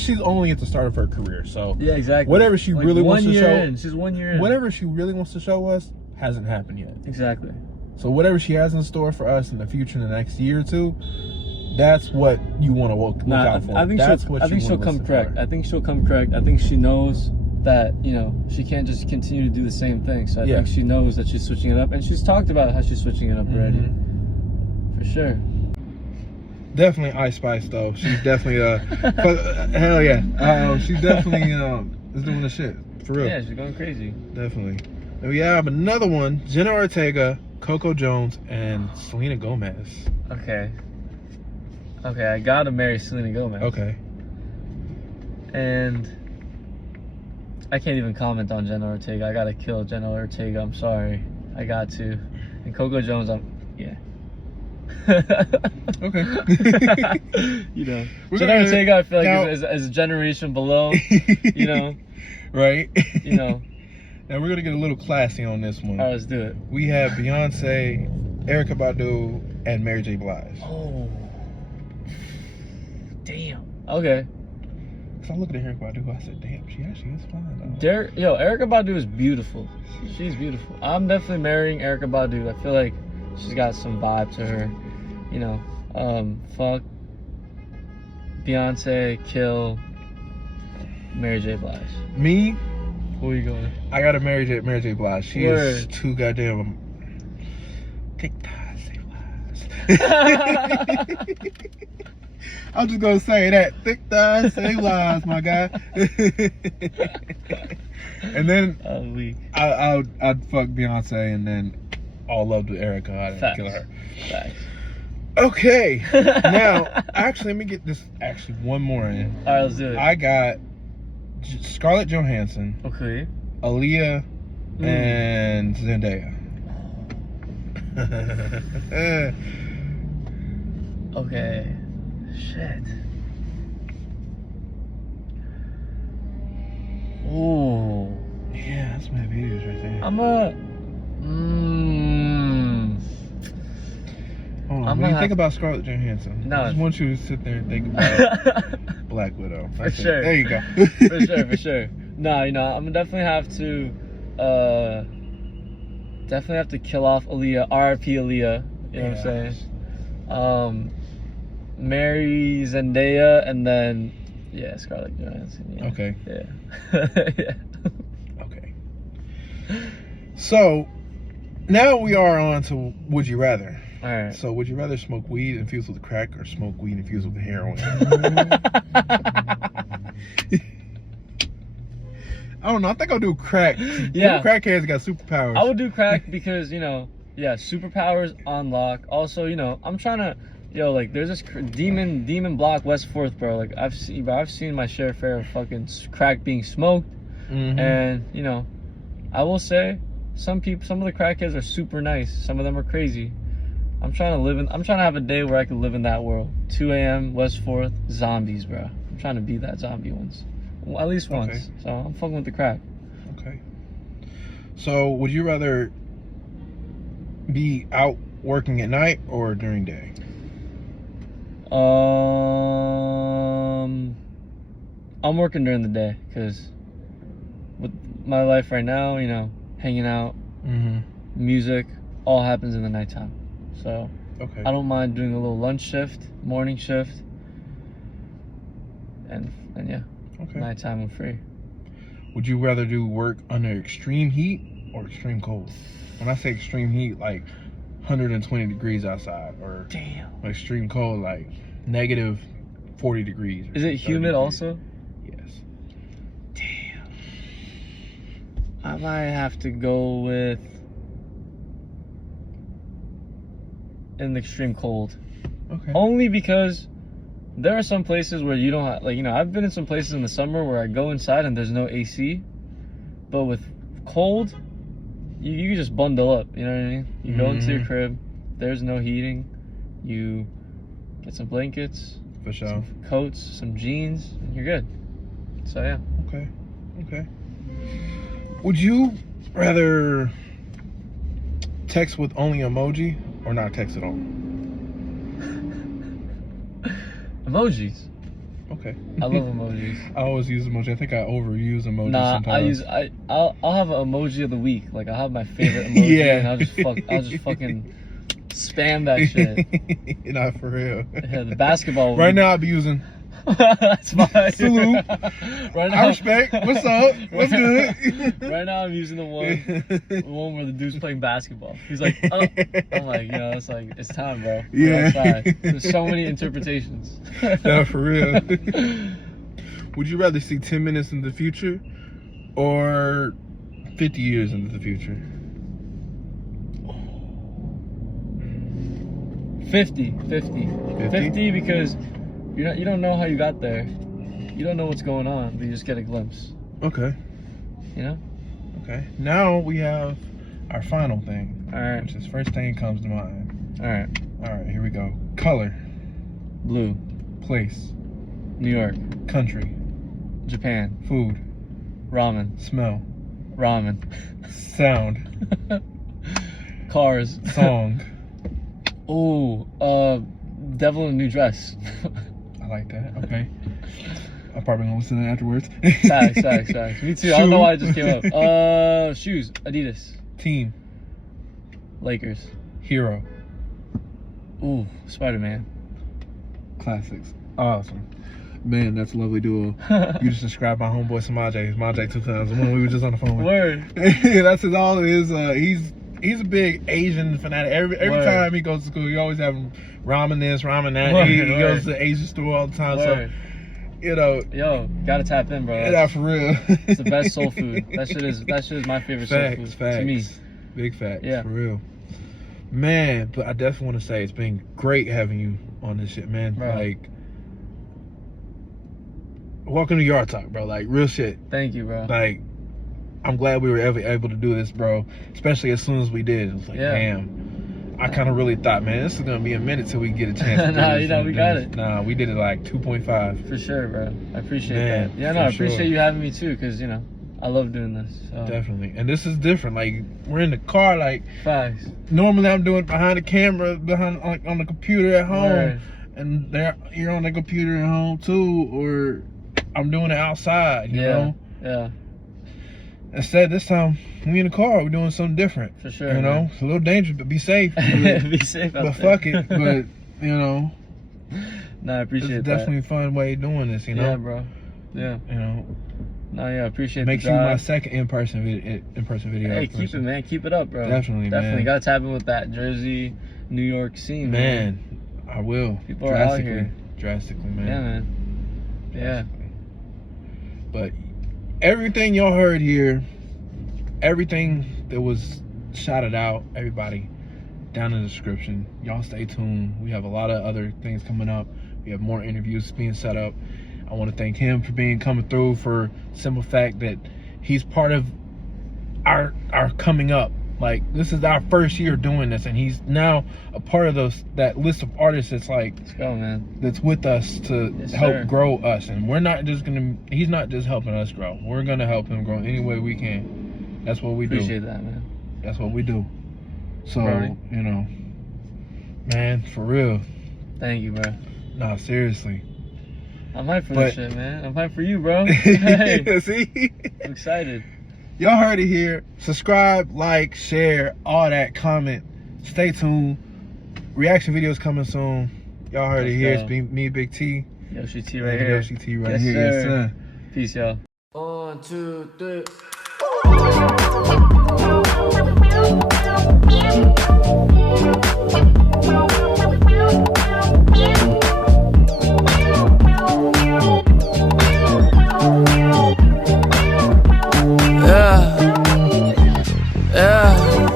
she's only at the start of her career. So yeah, exactly. Whatever she really wants to show, she's 1 year in. Whatever she really wants to show us hasn't happened yet. Exactly. So whatever she has in store for us in the future, in the next year or two, that's what you want to look out for. I think she'll come correct. I think she'll come correct. I think she knows that she can't just continue to do the same thing. So I think she knows that she's switching it up, and she's talked about how she's switching it up already. For sure. Definitely Ice Spice though. She's definitely hell yeah. She's definitely is doing the shit for real. Yeah, she's going crazy. Definitely. And we have another one: Jenna Ortega, Coco Jones, and Selena Gomez. Okay, I gotta marry Selena Gomez. Okay. And I can't even comment on Jenna Ortega. I gotta kill Jenna Ortega. I'm sorry. I got to. And Coco Jones, yeah. Okay. Jenna Ortega, I feel like is a generation below. Right. Now we're gonna get a little classy on this one. All right, let's do it. We have Beyonce, Erykah Badu, and Mary J. Blige. Oh. Damn. Okay. So I looked at Erykah Badu, I said, damn, she actually is fine though. Erykah Badu is beautiful. She's beautiful. I'm definitely marrying Erykah Badu. I feel like she's got some vibe to her. Fuck Beyonce, kill Mary J. Blige. Me? Who are you going? I gotta Mary J. Blige. She is too goddamn. Take that, say lies. I'm just gonna say that. Thick thighs, say lies, my guy. And then I'd fuck Beyonce, and then all love to Erykah. I'd kill her. Facts. Okay. Now, actually, let me get this. Actually, one more in. All right, let's do it. I got Scarlett Johansson. Okay. Aaliyah and Zendaya. Okay. Shit. Ooh. Yeah, that's my views right there. I'm a. Hold on. I'm When you gonna think about Scarlett Johansson, No. I just want you to sit there and think about Black Widow. For That's it. sure. There you go. For sure. No, you know, I'm gonna definitely have to kill off Aaliyah, RIP Aaliyah, you know what I'm saying? Marry Zendaya, and then, yeah, Scarlett Johansson, yeah. Okay. Yeah. Yeah. Okay. So, now we are on to Would You Rather. Alright. So, would you rather smoke weed infused with crack or smoke weed infused with heroin? I don't know. I think I'll do crack. Yeah. Crackheads got superpowers. I would do crack because, you know, yeah, superpowers on lock. Also, you know, I'm trying to, like, there's this demon block West 4th, bro. Like, I've seen my share fair of fucking crack being smoked. And, you know, I will say, some of the crackheads are super nice. Some of them are crazy. I'm trying to have a day where I can live in that world. 2 a.m. West 4th, zombies, bro. I'm trying to be that zombie once. Well, at least once. Okay. So I'm fucking with the crack. Okay. So, would you rather be out working at night or during day? I'm working during the day because with my life right now, you know, hanging out, music, all happens in the nighttime. So Okay. I don't mind doing a little lunch shift, morning shift, and yeah, Okay. nighttime I'm free. Would you rather do work under extreme heat or extreme cold? When I say extreme heat, like 120 degrees outside, or Damn. extreme cold, like negative 40 degrees. Is it humid also? Yes. Damn. I might have to go with an extreme cold. Okay. Only because there are some places where you don't have, like, you know, I've been in some places in the summer where I go inside and there's no AC, but with cold, you can just bundle up, you know what I mean? You go into your crib, there's no heating, you get some blankets, For sure. some coats, some jeans, and you're good. So yeah. Okay. Okay. Would you rather text with only emoji or not text at all? Emojis. Okay. I love emojis. I always use emoji. I think I overuse emojis Nah, sometimes. I'll have an emoji of the week. Like, I'll have my favorite emoji, Yeah. and I'll just fucking spam that shit. Not for real. Yeah, the basketball. Right now I'll be using That's fine. salute. Right now, I respect. What's up? What's good? Right now I'm using the one where the dude's playing basketball. He's like, oh. I'm like, you know, it's like, it's time, bro. We're Yeah. outside. There's so many interpretations. No, for real. Would you rather see 10 minutes in the future or 50 years into the future? 50 because you don't know how you got there. You don't know what's going on, but you just get a glimpse. Okay. You know? Okay. Now we have our final thing. All right. Which is first thing that comes to mind. All right. All right, here we go. Color, Blue. place, New York. country, Japan. food, Ramen. smell, Ramen. sound, Cars. song. Ooh, Devil in a New Dress. I like that. Okay. I'm probably gonna listen to it afterwards. Facts. Me too. I don't know why it just came up. Shoes. Adidas. Team, Lakers. hero, Ooh, Spider-Man. classics. Awesome. Man, that's a lovely duo. You just described my homeboy Samaj 2001. We were just on the phone with. Word. That's all it is. He's a big Asian fanatic. Every Word. time he goes to school, he always have ramen this, ramen that. Word, He word. goes to the Asian store all the time. Word. So, you know, Yo, gotta tap in, bro. yeah, for real. It's the best soul food. That shit is my favorite soul food. Facts. To me. Big facts. Yeah. For real. Man, but I definitely want to say it's been great having you on this shit, man. Bro. Like, welcome to Yard Talk, bro. Like, real shit. Thank you, bro. Like, I'm glad we were able to do this, bro. Especially as soon as we did. It was like, damn. I kind of really thought, man, this is gonna be a minute till we get a chance to do Nah, this. you know, we got it. Nah, we did it like 2.5. For sure, bro. I appreciate Man, that. Yeah, no, I appreciate sure. you having me too, because, you know, I love doing this. So. Definitely. And this is different. Like, we're in the car, like, Facts. normally I'm doing it behind the camera, on the computer at home. Right. And you're on the computer at home too, or I'm doing it outside, you know? Yeah. Instead, this time, we in the car, we're doing something different. For sure. You know? Man. It's a little dangerous, but be safe. Be safe out But there. fuck it. But, you know, No, I appreciate it's that. definitely a fun way of doing this, you know? Yeah, bro. Yeah. You know? No, yeah, I appreciate Makes the you drive. my second in-person video. Hey, keep it, man. Keep it up, bro. Definitely, Definitely. man. Gotta tap in with that Jersey, New York scene, Man, I will. People are out here. Drastically, man. Yeah, man. Yeah. But everything y'all heard here, everything that was shouted out, everybody, down in the description. Y'all stay tuned. We have a lot of other things coming up. We have more interviews being set up. I want to thank him for coming through, for simple fact that he's part of our coming up. Like, this is our first year doing this, and he's now a part of that list of artists that's like, Let's go, man. that's with us to help grow us. And we're not just he's not just helping us grow. We're gonna help him grow any way we can. That's what we do. Appreciate that, man. That's what we do. So, Right. you know, man, for real. Thank you, bro. Nah, seriously. I'm hyped for this shit, man. I'm hyped for you, bro. Hey, See? I'm excited. Y'all heard it here. Subscribe, like, share, all that, comment. Stay tuned. Reaction videos coming soon. Y'all heard it here. It's me, Big T. YOSHI T right here. YOSHI T right Yes, here. sir. Yes, sir. Peace, y'all. 1, 2, 3.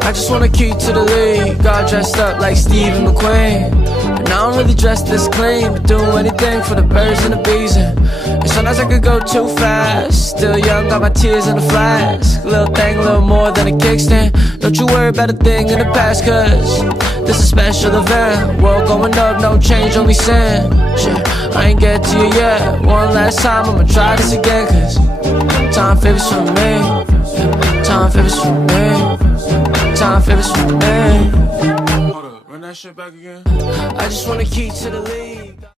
I just want a key to the league. Got dressed up like Stephen McQueen. And I don't really dress this clean, but do anything for the birds and the bees. And sometimes I could go too fast. Still young, got my tears in the flask. Little thing, a little more than a kickstand. Don't you worry about a thing in the past, cause this is a special event. World going up, no change, only sin. Shit, I ain't get to you yet. One last time, I'ma try this again, cause time favors for me. Time favors for me. Time favors for me. Hold up, run that shit back again. I just want a key to the lead.